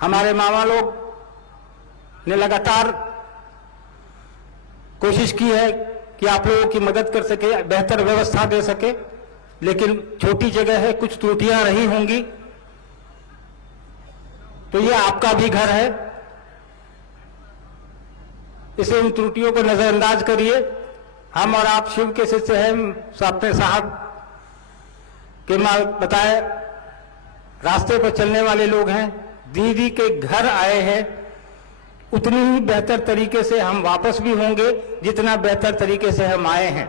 हमारे मामा लोग ने लगातार कोशिश की है कि आप लोगों की मदद कर सके, बेहतर व्यवस्था दे सके, लेकिन छोटी जगह है, कुछ त्रुटियां रही होंगी, तो ये आपका भी घर है, इसे उन त्रुटियों को नजरअंदाज करिए। हम और आप शिव के शिष्य हैं, अपने साहब के बताए रास्ते पर चलने वाले लोग हैं। दीदी के घर आए हैं, उतनी ही बेहतर तरीके से हम वापस भी होंगे जितना बेहतर तरीके से हम आए हैं।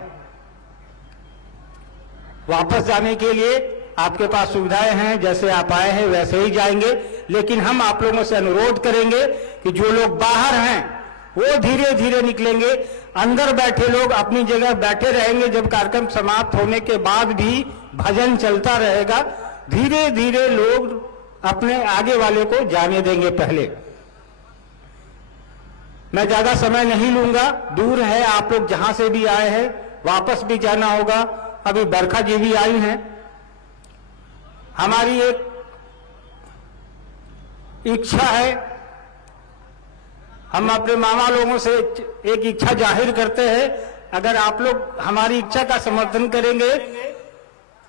वापस जाने के लिए आपके पास सुविधाएं हैं, जैसे आप आए हैं वैसे ही जाएंगे, लेकिन हम आप लोगों से अनुरोध करेंगे कि जो लोग बाहर हैं वो धीरे धीरे निकलेंगे, अंदर बैठे लोग अपनी जगह बैठे रहेंगे। जब कार्यक्रम समाप्त होने के बाद भी भजन चलता रहेगा, धीरे धीरे लोग अपने आगे वाले को जाने देंगे। पहले मैं ज्यादा समय नहीं लूंगा, दूर है, आप लोग जहां से भी आए हैं वापस भी जाना होगा। अभी बरखा जी भी आई हैं। हमारी एक इच्छा है, हम अपने मामा लोगों से एक इच्छा जाहिर करते हैं, अगर आप लोग हमारी इच्छा का समर्थन करेंगे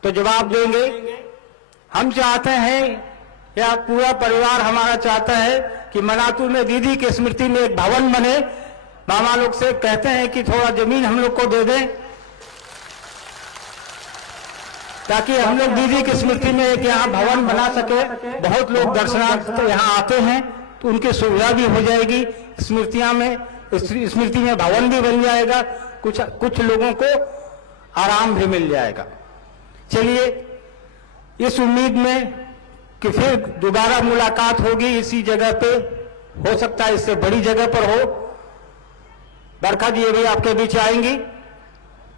तो जवाब देंगे। हम चाहते हैं, या पूरा परिवार हमारा चाहता है कि मनातू में दीदी की स्मृति में एक भवन बने। मामा लोग से कहते हैं कि थोड़ा जमीन हम लोग को दे दें, ताकि हम लोग दीदी की स्मृति में एक यहाँ भवन बना सके। बहुत लोग दर्शनार्थ यहाँ आते हैं तो उनकी सुविधा भी हो जाएगी। स्मृति में भवन भी बन जाएगा, कुछ लोगों को आराम भी मिल जाएगा। चलिए, इस उम्मीद में कि फिर दोबारा मुलाकात होगी इसी जगह पे, हो सकता है इससे बड़ी जगह पर हो। बरखा जी अभी आपके बीच आएंगी,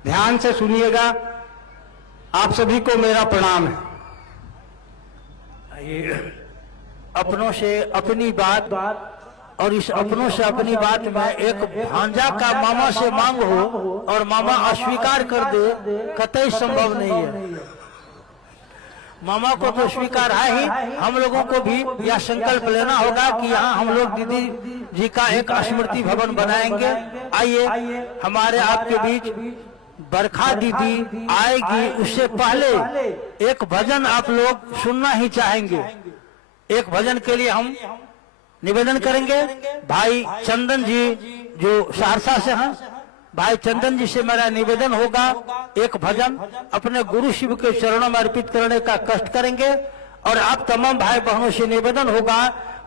ध्यान से सुनिएगा। आप सभी को मेरा प्रणाम है। अपनों से अपनी बात और इस अपनों से अपनी बात में एक भांजा का मामा से मांग हो और मामा अस्वीकार कर दे, कतई संभव नहीं है। मामा को तो स्वीकार है ही, हम लोगों को भी यह संकल्प लेना होगा कि यहाँ हम लोग दीदी जी का एक स्मृति भवन बनाएंगे। आइए, हमारे आपके बीच बरखा दीदी आएगी, उससे पहले एक भजन आप लोग सुनना ही चाहेंगे। एक भजन के लिए हम निवेदन करेंगे। भाई चंदन जी जो सहरसा से हैं, भाई चंदन जी से मेरा निवेदन होगा, एक भजन अपने गुरु शिव के चरणों में अर्पित करने का कष्ट करेंगे। और आप तमाम भाई बहनों से निवेदन होगा,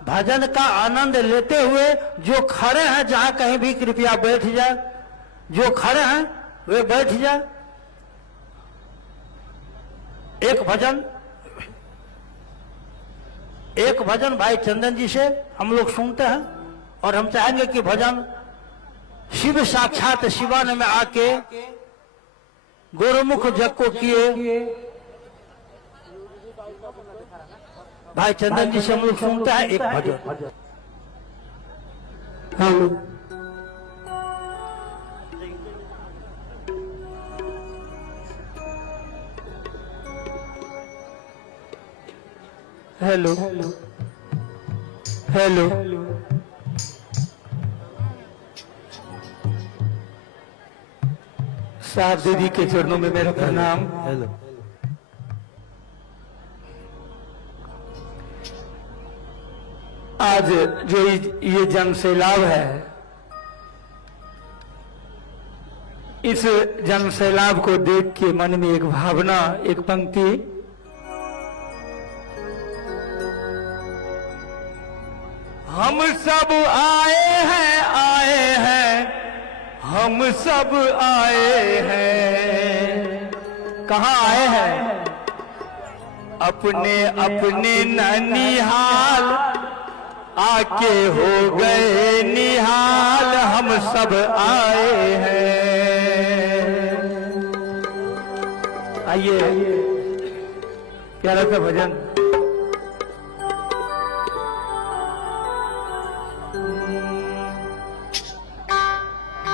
भजन का आनंद लेते हुए जो खड़े हैं जहां कहीं भी कृपया बैठ जाए, जो खड़े हैं वे बैठ जाए। एक भजन भाई चंदन जी से हम लोग सुनते हैं, और हम चाहेंगे कि भजन शिव साक्षात शिवान में आके गोरमुख जग को किए। भाई चंदन जी से हम लोग सुनते हैं एक भजन। हेलो हेलो साहब दीदी के चरणों में मेरा प्रणाम। हेलो, आज जो ये जन सैलाब है, इस जन सैलाब को देख के मन में एक भावना, एक पंक्ति, हम सब आए हैं, हम सब आए हैं। कहाँ आए हैं? अपने अपने ननिहाल, आके हो गए निहाल, हम सब आए हैं। आइए, प्यारा सा भजन।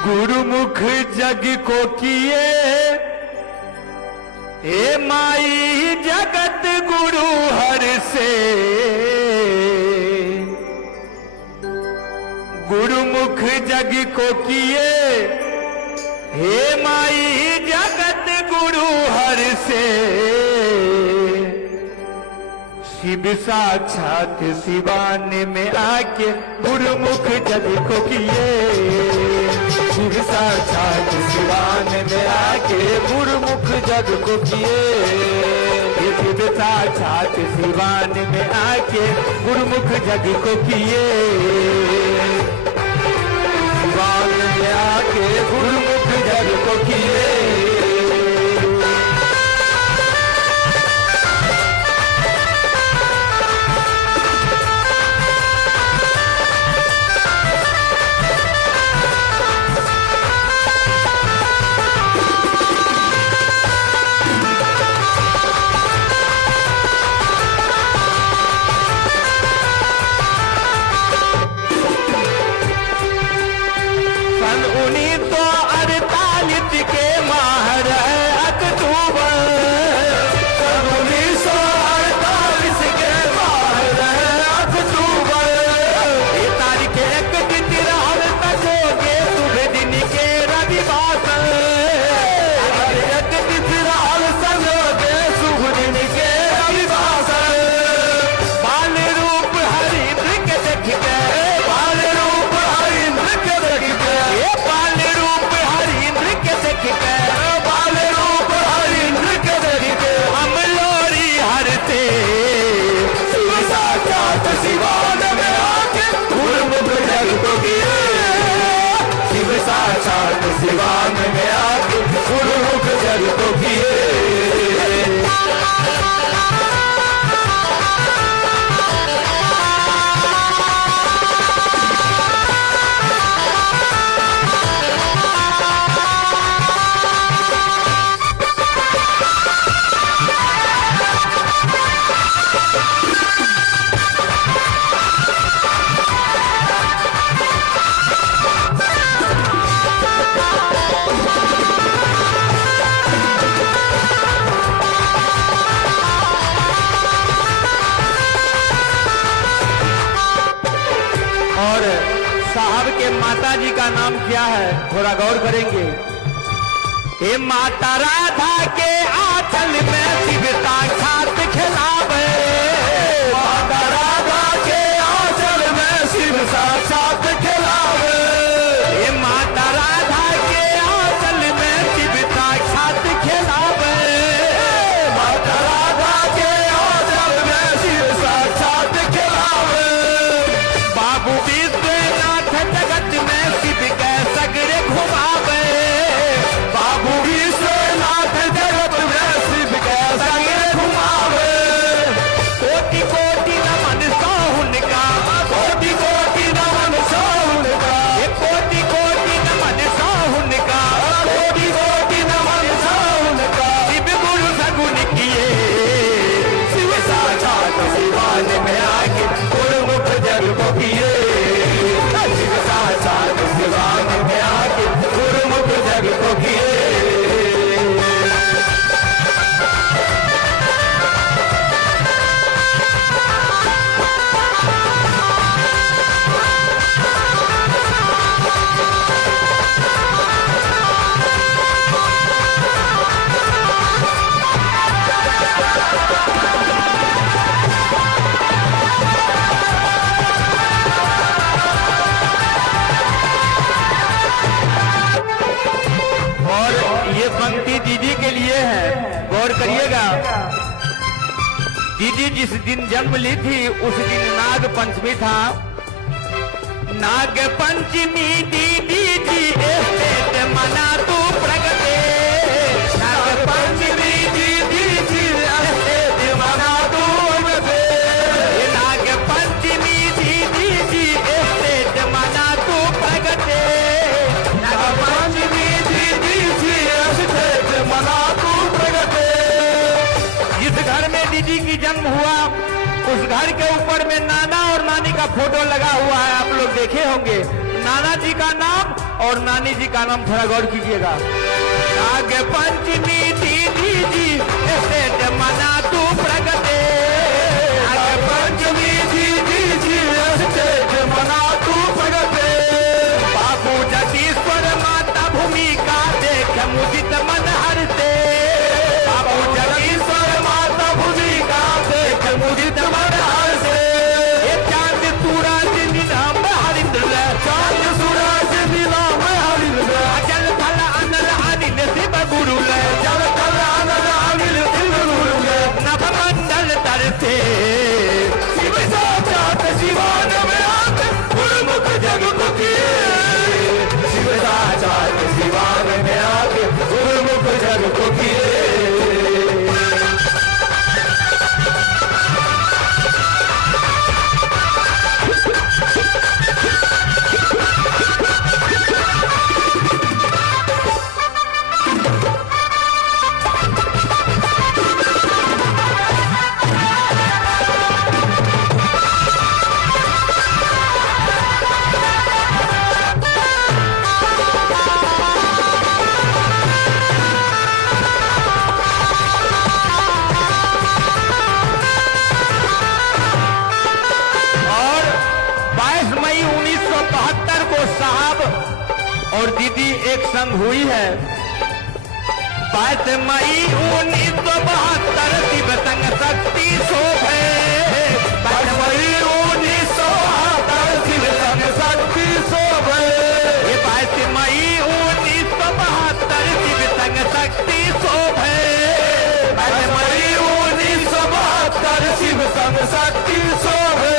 गुरुमुख जग को किए हे माई जगत गुरु हर से, गुरुमुख जग को किए हे माई जगत गुरु हर से, शिव साक्षात सिवान में आके गुरुमुख जग को किए, शिव साक्षात सिवान में आके गुरुमुख जग को किए, शिव साक्षात सिवान में आके गुरुमुख जग को किए, सिवान में आके गुरुमुख जग को किए। सिवान में आके गुरुमुख जग को किए। और साहब के माता जी का नाम क्या है, थोड़ा गौर करेंगे। हे माता राधा के आंचल में शिव साक्षात खिलावे, माता राधा के आंचल में शिव साक्षात खिलावे, हे माता राधा के आंचल में शिव साक्षात खिलावे, माता राधा के आंचल में शिव साक्षात खिलावे। बाबू विश्वनाथ जगत में शिव के सगरे घुमावे, बाबू विश्वनाथ जगत में शिव के सगरे घुमावे। कोटि कोटि नमन सो उनका, कोटि कोटि नमन सो उनका, कोटि कोटि नमन सो उनका, कोटि कोटि नमन सो उनका। शिव गुरु सगुन किए, शिव साक्षात सिवान में आके गुरुमुख जग को किए, शिव साक्षात सिवान में आके गुरुमुख जग को किए। और ये पंक्ति दीदी के लिए है, गौर करिएगा। दीदी जिस दिन जन्म ली थी उस दिन नाग पंचमी था। नाग पंचमी दीदी जी स्टेट मना तू प्रगटे, नाग पंचमी दीदी जी स्टेट मना तू प्रगटे, नाग पंचमी दीदी जी स्टेट मना तू प्रगटे, नाग पंचमी दीदी जी स्टेट मना तू प्रगटे। जिस घर में दीदी की जन्म हुआ उस घर के ऊपर में नाना और नानी का फोटो लगा हुआ है, आप लोग देखे होंगे। नाना जी का नाम और नानी जी का नाम थोड़ा गौर कीजिएगा। नाग पंचमी दीदी जी स्टेज मना तू प्रगटे, नाग पंचमी दीदी जी स्टेज मना तू प्रगटे। बाबू जगदीश्वर माता भूमिका देख मुदित मन हरते, बाबू जगदीश्वर माता भूमिका देख मुदित मन हरते। ये चांद सूरज नीलाम हरिंद्र, चांद सूरज नीलाम हरिंद्र। जल थल अनल अनिल शिव गुरु, जल थल अनल अनिल शिव गुरु। नभ मंडल तरते शिव साक्षात शिवान में आके गुरुमुख जग को किए, शिव साक्षात शिवान में आके गुरुमुख जग को किए। और दीदी एक संग हुई है। 22 मई 1972 शिव संग शक्ति शोभे, 22 मई 1972 शिव संग शक्ति शोभे। 22 मई 1972 शिव संग शक्ति शोभे, 22 मई 1972 शिव संग शक्ति शोभे।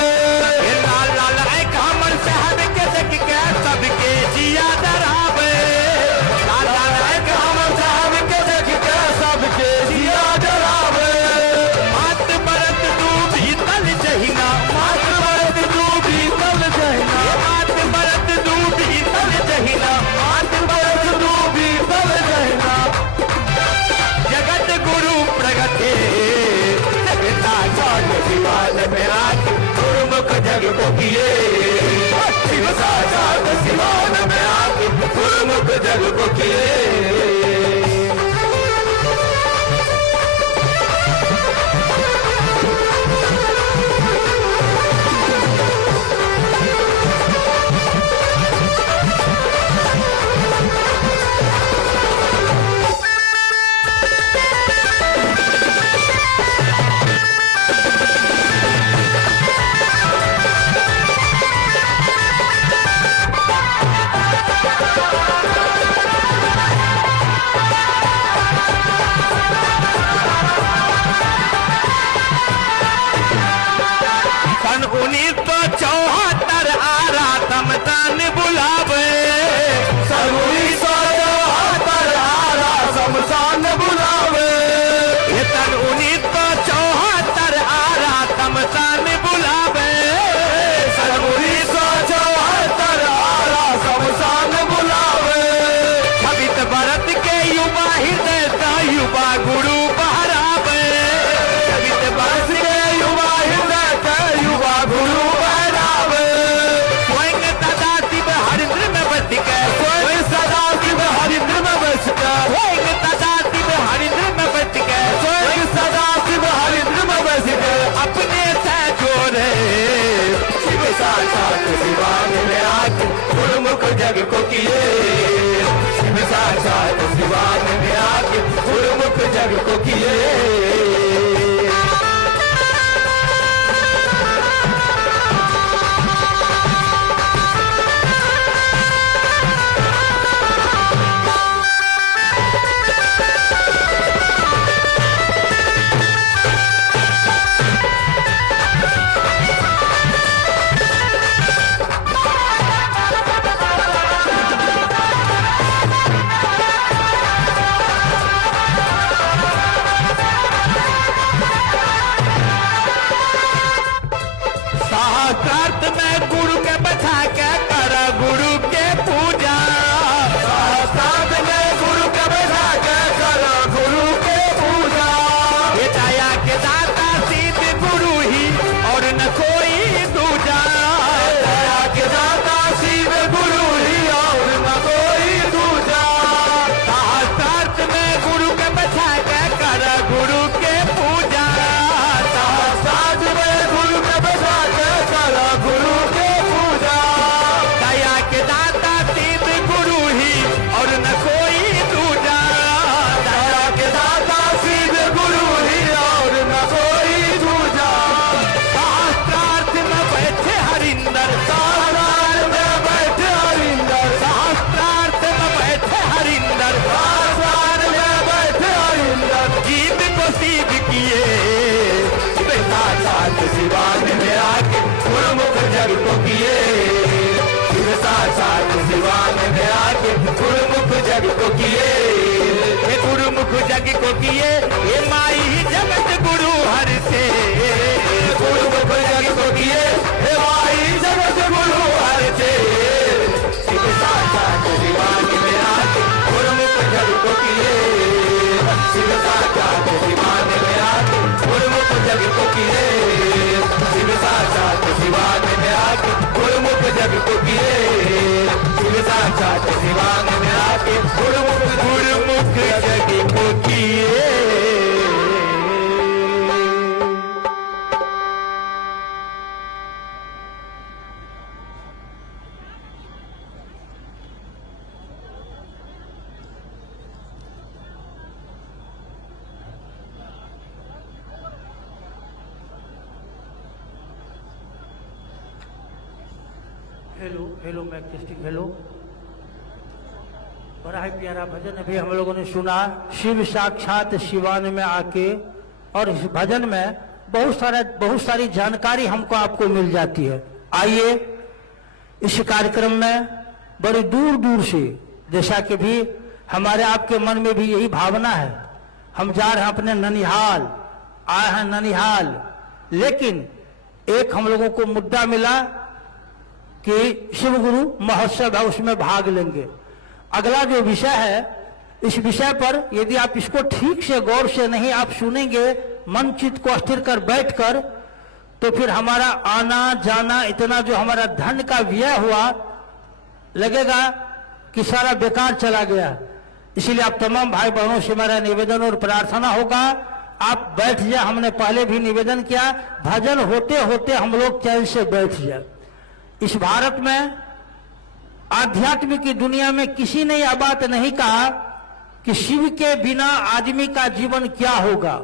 लाल लाल एक हमर शहर के देख के सबके जिया डरावे, लाल लाल एक हमर शहर के देख के सबके जिया डरावे। मात बरत डूबी तल जहिना, मात बरत डूबी तल जहिना, मात बरत डूबी तल जहिना, मात बरत डूबी तल जहिना। जगत गुरु प्रगटे जगता चाल शिवान में आके गुरुमुख जग को किए, शिव साक्षात शिवान में आके गुरुमुख जग को किए। सन 1974 आरा समतान बुलावे, सन 1974 आरा समसान बुलावे। ये सन 1974 आरा समसान बुलावे, सन 1974 आरा समसान बुलावे। 26 बरस के युवा हृदय का युवा गुरु बहरावे, 26 बरस के युवा हृदय का युवा गुरु बहरावे। स्वयं सदा शिव हरिद्र में बस के, स्वयं सदा शिव हरिद्र में बस के, स्वयं सदा शिव हरिद्र में बस के, स्वयं सदा शिव हरिद्र में बस के। अपने से जोड़े शिव साक्षात शिवान में आके गुरुमुख जग को किए, शिव साक्षात शिवान में आके गुरुमुख जग को किए। जग को किए, हे गुरुमुख जग को किए, हे माई जगत गुरु हर से, गुरुमुख जग को किए, हे माई जगत गुरु हर से, शिव साक्षात दीवान में आके गुरुमुख जग को किए, शिव साक्षात दीवान में आके गुरुमुख जग को किए, शिव साक्षात दीवान में आके गुरुमुख जग को किए, शिव साक्षात दीवान में आके गुरुमुख जग को किए। हेलो हेलो मैं टेस्टिंग हेलो। बड़ा ही प्यारा भजन अभी हम लोगों ने सुना, शिव साक्षात शिवान में आके, और इस भजन में बहुत सारी जानकारी हमको आपको मिल जाती है। आइए इस कार्यक्रम में बड़ी दूर दूर से, जैसा कि भी हमारे आपके मन में भी यही भावना है, हम जा रहे हैं अपने ननिहाल, आए हैं ननिहाल, लेकिन एक हम लोगों को मुद्दा मिला कि शिव गुरु महोत्सव है, उसमें भाग लेंगे। अगला जो विषय है, इस विषय पर यदि आप इसको ठीक से गौर से नहीं आप सुनेंगे, मन चित्त को स्थिर कर बैठकर, तो फिर हमारा आना जाना, इतना जो हमारा धन का व्यय हुआ, लगेगा कि सारा बेकार चला गया। इसीलिए आप तमाम भाई बहनों से मेरा निवेदन और प्रार्थना होगा, आप बैठ जाए। हमने पहले भी निवेदन किया, भजन होते होते हम लोग चैन से बैठ जाए। इस भारत में आध्यात्म की दुनिया में किसी ने यह बात नहीं कहा कि शिव के बिना आदमी का जीवन क्या होगा।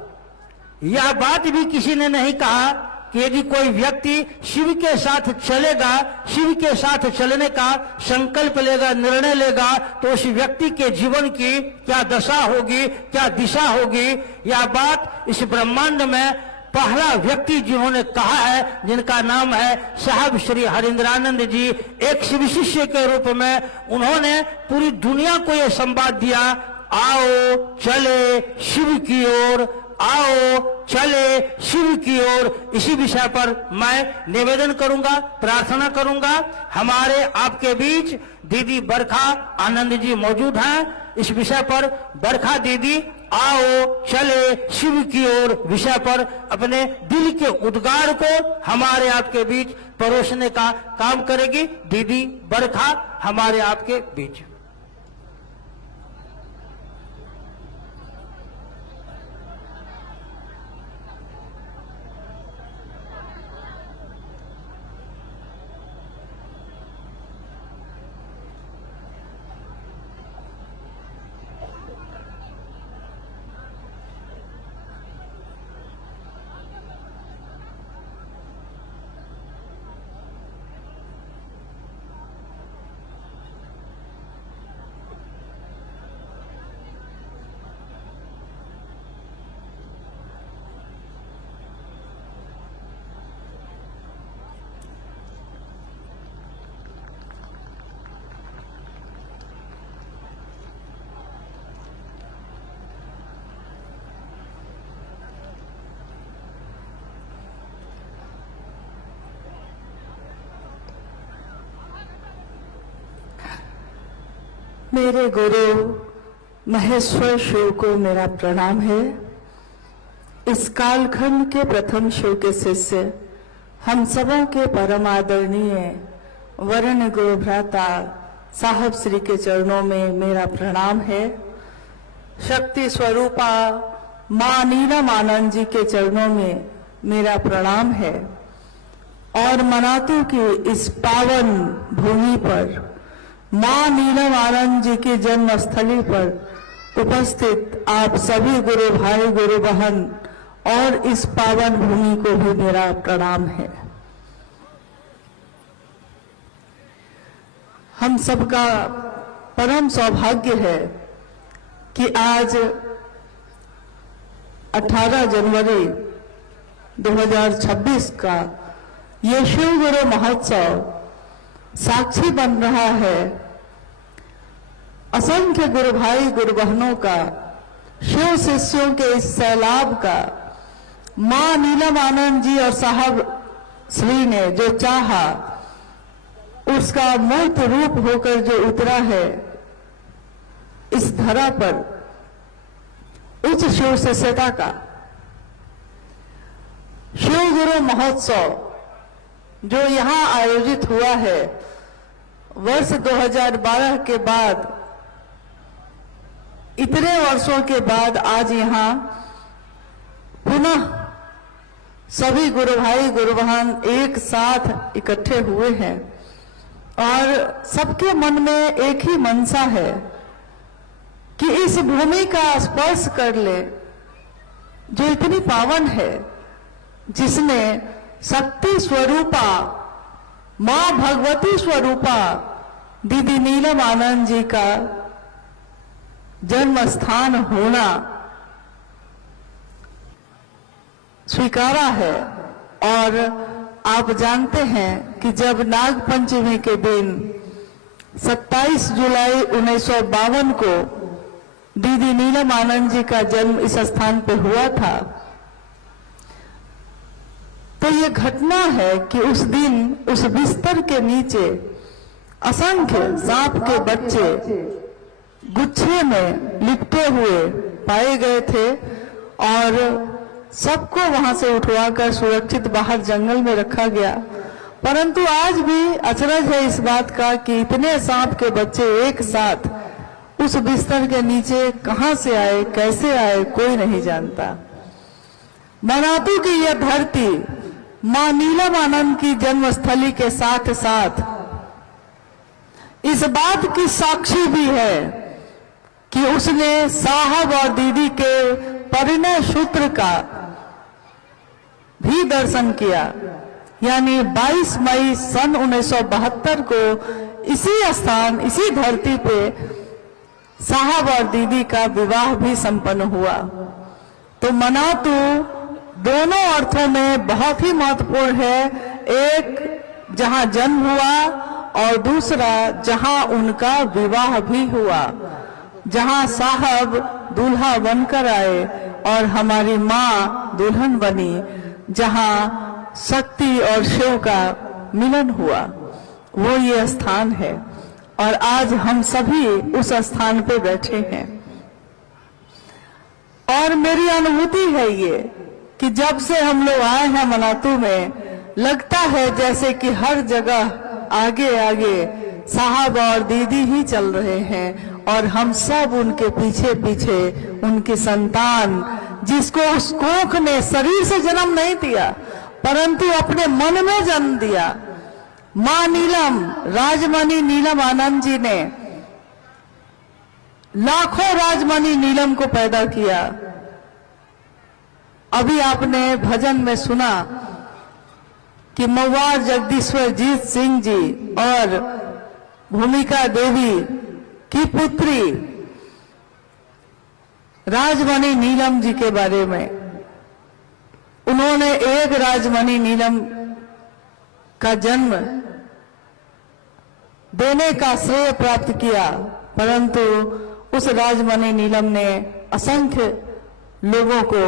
यह बात भी किसी ने नहीं कहा कि यदि कोई व्यक्ति शिव के साथ चलेगा, शिव के साथ चलने का संकल्प लेगा, निर्णय लेगा, तो उस व्यक्ति के जीवन की क्या दशा होगी, क्या दिशा होगी। यह बात इस ब्रह्मांड में पहला व्यक्ति जिन्होंने कहा है, जिनका नाम है साहब श्री हरिंद्रानंद जी, एक शिव शिष्य के रूप में उन्होंने पूरी दुनिया को यह संवाद दिया, आओ चले शिव की ओर, आओ चले शिव की ओर। इसी विषय पर मैं निवेदन करूंगा, प्रार्थना करूंगा। हमारे आपके बीच दीदी बरखा आनंद जी मौजूद हैं। इस विषय पर बरखा दीदी आओ चले शिव की ओर विषय पर अपने दिल के उद्गार को हमारे आपके बीच परोसने का काम करेगी। दीदी बरखा हमारे आपके बीच। मेरे गुरु महेश्वर शिव को मेरा प्रणाम है। इस कालखंड के प्रथम शिव के शिष्य, हम सबों के परम आदरणीय वर्ण गुरु भ्राता साहब श्री के चरणों में मेरा प्रणाम है। शक्ति स्वरूपा मां नीलम आनंद जी के चरणों में मेरा प्रणाम है। और मनातू की इस पावन भूमि पर, मां नीलम आनंद जी की जन्म स्थली पर उपस्थित आप सभी गुरु भाई गुरु बहन और इस पावन भूमि को भी मेरा प्रणाम है। हम सबका परम सौभाग्य है कि आज 18 जनवरी 2026 का ये शिव गुरु महोत्सव साक्षी बन रहा है। असंख्य गुरु भाई गुरु बहनों का, शिव शिष्यों के इस सैलाब का मां नीलम आनंद जी और साहब श्री ने जो चाहा उसका मूर्त रूप होकर जो उतरा है इस धरा पर, उच्च शिव शिष्यता का शिव गुरु महोत्सव जो यहां आयोजित हुआ है, वर्ष 2012 के बाद, इतने वर्षों के बाद आज यहां पुनः सभी गुरु भाई गुरु बहन एक साथ इकट्ठे हुए हैं और सबके मन में एक ही मनसा है कि इस भूमि का स्पर्श कर ले जो इतनी पावन है, जिसने शक्ति स्वरूपा मां भगवती स्वरूपा दीदी नीलम आनंद जी का जन्म स्थान होना स्वीकारा है। और आप जानते हैं कि जब नाग पंचमी के दिन 27 जुलाई 1952 को दीदी नीलम आनंद जी का जन्म इस स्थान पे हुआ था, तो ये घटना है कि उस दिन उस बिस्तर के नीचे असंख्य सांप के बच्चे गुच्छे में लिपटे हुए पाए गए थे और सबको वहां से उठवाकर सुरक्षित बाहर जंगल में रखा गया। परंतु आज भी अचरज है इस बात का कि इतने सांप के बच्चे एक साथ उस बिस्तर के नीचे कहां से आए, कैसे आए, कोई नहीं जानता। मनातू की यह धरती मां नीलम आनंद की जन्मस्थली के साथ साथ इस बात की साक्षी भी है कि उसने साहब और दीदी के परिणय सूत्र का भी दर्शन किया। यानी 22 मई सन 1972 को इसी स्थान, इसी धरती पे साहब और दीदी का विवाह भी संपन्न हुआ। तो मनातू दोनों अर्थों में बहुत ही महत्वपूर्ण है, एक जहां जन्म हुआ और दूसरा जहां उनका विवाह भी हुआ, जहां साहब दूल्हा बनकर आए और हमारी मां दुल्हन बनी, जहां शक्ति और शिव का मिलन हुआ, वो ये स्थान है। और आज हम सभी उस स्थान पे बैठे हैं और मेरी अनुभूति है ये कि जब से हम लोग आए हैं मनातू में, लगता है जैसे कि हर जगह आगे आगे साहब और दीदी ही चल रहे हैं और हम सब उनके पीछे पीछे उनकी संतान, जिसको उस कोख ने शरीर से जन्म नहीं दिया परंतु अपने मन में जन्म दिया। मां नीलम, राजमणि नीलम आनंद जी ने लाखों राजमणि नीलम को पैदा किया। अभी आपने भजन में सुना कि मवार जगदीश्वर जीत सिंह जी और भूमिका देवी की पुत्री राजमणि नीलम जी के बारे में। उन्होंने एक राजमणि नीलम का जन्म देने का श्रेय प्राप्त किया, परंतु उस राजमणि नीलम ने असंख्य लोगों को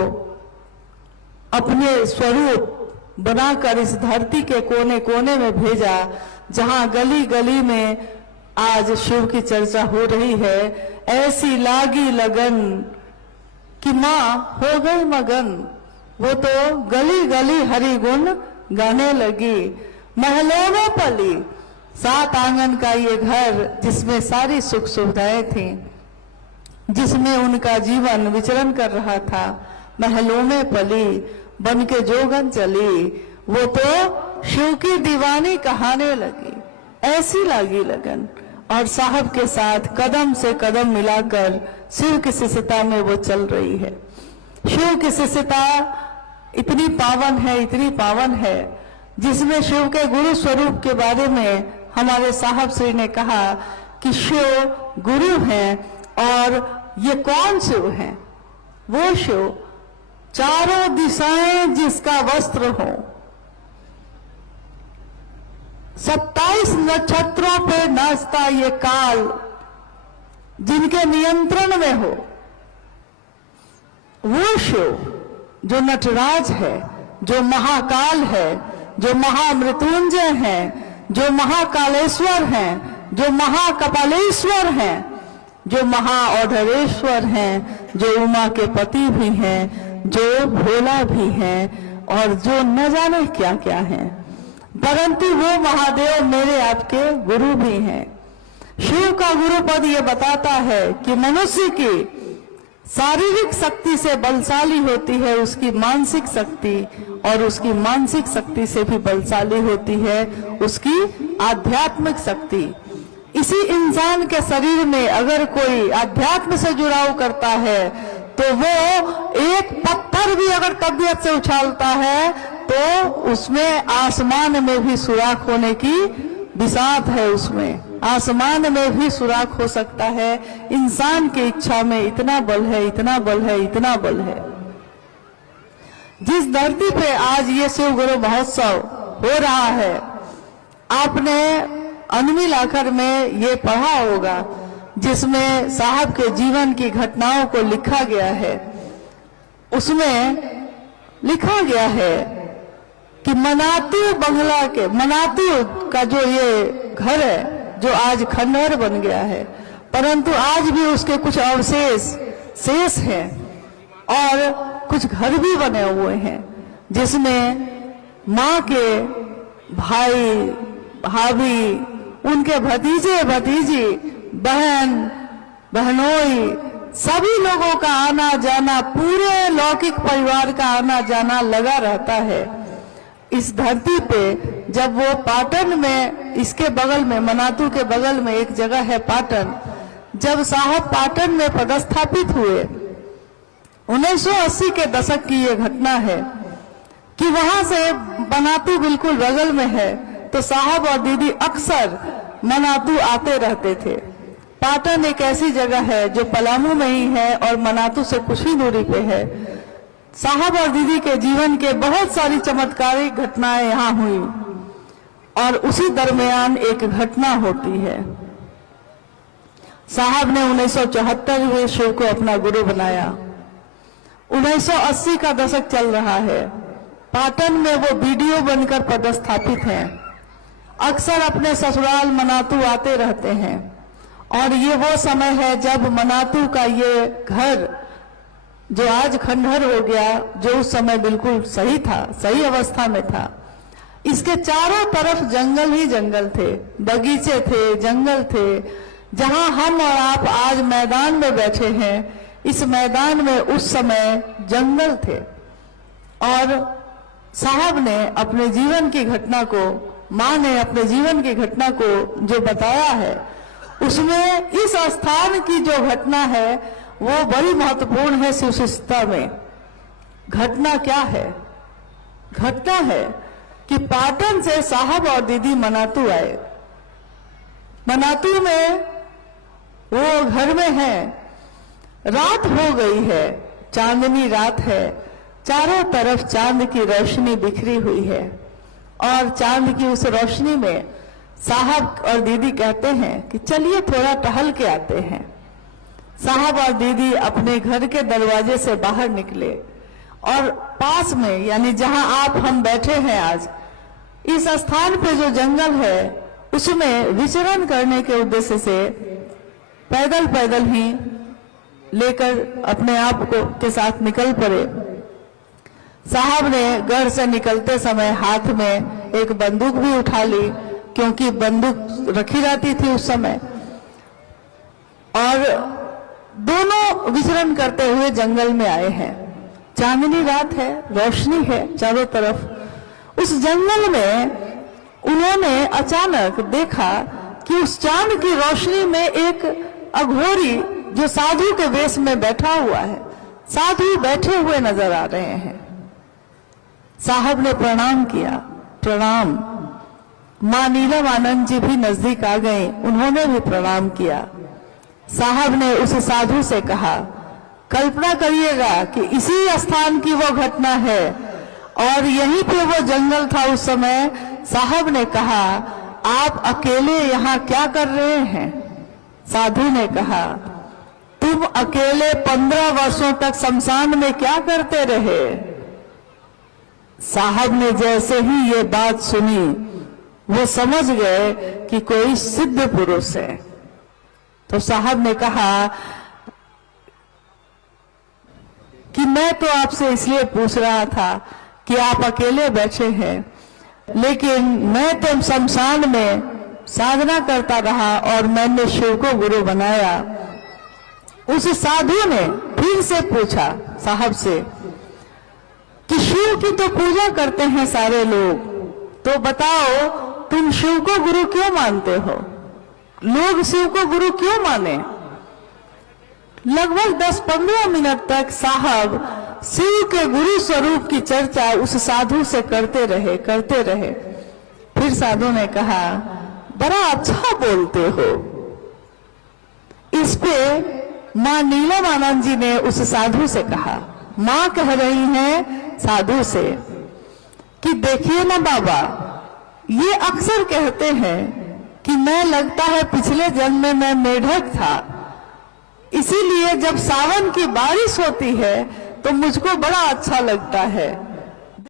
अपने स्वरूप बनाकर इस धरती के कोने कोने में भेजा, जहां गली गली में आज शिव की चर्चा हो रही है। ऐसी लागी लगन कि मां हो गई मगन, वो तो गली गली हरि गुण गाने लगी। महलों में पली 7 आंगन का ये घर, जिसमें सारी सुख सुविधाएं थी, जिसमें उनका जीवन विचरण कर रहा था। महलों में पली बन के जोगन चली, वो तो शिव की दीवानी कहाने लगी। ऐसी लागी लगन और साहब के साथ कदम से कदम मिलाकर शिव की शिष्यता में वो चल रही है। शिव की शिष्यता इतनी पावन है, इतनी पावन है, जिसमें शिव के गुरु स्वरूप के बारे में हमारे साहब श्री ने कहा कि शिव गुरु हैं और ये कौन शिव हैं? वो शिव चारों दिशाएं जिसका वस्त्र हो, 27 नक्षत्रों पे नाचता ये काल, जिनके नियंत्रण में हो, वो शिव जो नटराज है, जो महाकाल है, जो महामृत्युंजय है, जो महाकालेश्वर हैं, जो महाकपालेश्वर हैं, जो महाऔढ़ेश्वर हैं, जो उमा के पति भी हैं, जो भोला भी हैं और जो न जाने क्या क्या हैं, परंतु वो महादेव मेरे आपके गुरु भी हैं। शिव का गुरु पद ये बताता है कि मनुष्य की शारीरिक शक्ति से बलशाली होती है उसकी मानसिक शक्ति, और उसकी मानसिक शक्ति से भी बलशाली होती है उसकी आध्यात्मिक शक्ति। इसी इंसान के शरीर में अगर कोई आध्यात्म से जुड़ाव करता है तो वो एक पत्थर भी अगर तबीयत से उछालता है तो उसमें आसमान में भी सुराख होने की बिसात है, उसमें आसमान में भी सुराख हो सकता है। इंसान की इच्छा में इतना बल है, इतना बल है, इतना बल है। जिस धरती पे आज ये शिव गुरु महोत्सव हो रहा है, आपने अनमिल आखर में ये पढ़ा होगा जिसमें साहब के जीवन की घटनाओं को लिखा गया है। उसमें लिखा गया है कि मनातू बंगला के, मनातू का जो ये घर है जो आज खंडहर बन गया है, परंतु आज भी उसके कुछ अवशेष शेष हैं और कुछ घर भी बने हुए हैं जिसमें माँ के भाई भाभी, उनके भतीजे भतीजी, बहन बहनोई, सभी लोगों का आना जाना, पूरे लौकिक परिवार का आना जाना लगा रहता है। इस धरती पे जब वो पाटन में, इसके बगल में, मनातू के बगल में एक जगह है पाटन, जब साहब पाटन में पदस्थापित हुए, 1980 के दशक की ये घटना है कि वहां से मनातू बिल्कुल बगल में है, तो साहब और दीदी अक्सर मनातू आते रहते थे। पाटन एक ऐसी जगह है जो पलामू में ही है और मनातू से कुछ ही दूरी पे है। साहब और दीदी के जीवन के बहुत सारी चमत्कारिक घटनाएं यहाँ हुई और उसी दरमियान एक घटना होती है। साहब ने 1974 में शिव को अपना गुरु बनाया। 1980 का दशक चल रहा है। पाटन में वो बीडीओ बनकर पदस्थापित हैं। अक्सर अपने ससुराल मनातू आते रहते हैं और ये वो समय है जब मनातू का ये घर जो आज खंडहर हो गया, जो उस समय बिल्कुल सही था, सही अवस्था में था, इसके चारों तरफ जंगल ही जंगल थे, बगीचे थे, जंगल थे। जहां हम और आप आज मैदान में बैठे हैं, इस मैदान में उस समय जंगल थे। और साहब ने अपने जीवन की घटना को, माँ ने अपने जीवन की घटना को जो बताया है, उसमें इस स्थान की जो घटना है वो बड़ी महत्वपूर्ण है शिव शिष्टता में। घटना क्या है? घटना है कि पाटन से साहब और दीदी मनातू आए। मनातू में वो घर में है, रात हो गई है, चांदनी रात है, चारों तरफ चांद की रोशनी बिखरी हुई है और चांद की उस रोशनी में साहब और दीदी कहते हैं कि चलिए थोड़ा टहल के आते हैं। साहब और दीदी अपने घर के दरवाजे से बाहर निकले और पास में, यानी जहां आप हम बैठे हैं आज, इस स्थान पे जो जंगल है उसमें विचरण करने के उद्देश्य से पैदल पैदल ही लेकर अपने आप को के साथ निकल पड़े। साहब ने घर से निकलते समय हाथ में एक बंदूक भी उठा ली, क्योंकि बंदूक रखी रहती थी उस समय, और दोनों विचरण करते हुए जंगल में आए हैं। चांदनी रात है, रोशनी है चारों तरफ। उस जंगल में उन्होंने अचानक देखा कि उस चांद की रोशनी में एक अघोरी जो साधु के वेश में बैठा हुआ है, साधु बैठे हुए नजर आ रहे हैं। साहब ने प्रणाम किया। प्रणाम। मां नीलम आनंद जी भी नजदीक आ गई, उन्होंने भी प्रणाम किया। साहब ने उस साधु से कहा, कल्पना करिएगा कि इसी स्थान की वो घटना है और यहीं पे वो जंगल था उस समय। साहब ने कहा, आप अकेले यहाँ क्या कर रहे हैं? साधु ने कहा, तुम अकेले 15 वर्षों तक शमशान में क्या करते रहे? साहब ने जैसे ही ये बात सुनी, वो समझ गए कि कोई सिद्ध पुरुष है। तो साहब ने कहा कि मैं तो आपसे इसलिए पूछ रहा था कि आप अकेले बैठे हैं, लेकिन मैं तो शमशान में साधना करता रहा और मैंने शिव को गुरु बनाया। उस साधु ने फिर से पूछा साहब से कि शिव की तो पूजा करते हैं सारे लोग, तो बताओ तुम शिव को गुरु क्यों मानते हो? लोग शिव को गुरु क्यों माने? लगभग 10-15 मिनट तक साहब शिव के गुरु स्वरूप की चर्चा उस साधु से करते रहे। फिर साधु ने कहा, बड़ा अच्छा बोलते हो। इस पे मां नीलम आनंद जी ने उस साधु से कहा, मां कह रही हैं साधु से कि देखिए ना बाबा, ये अक्सर कहते हैं कि मैं लगता है पिछले जन्म में मैं मेढक था, इसीलिए जब सावन की बारिश होती है तो मुझको बड़ा अच्छा लगता है।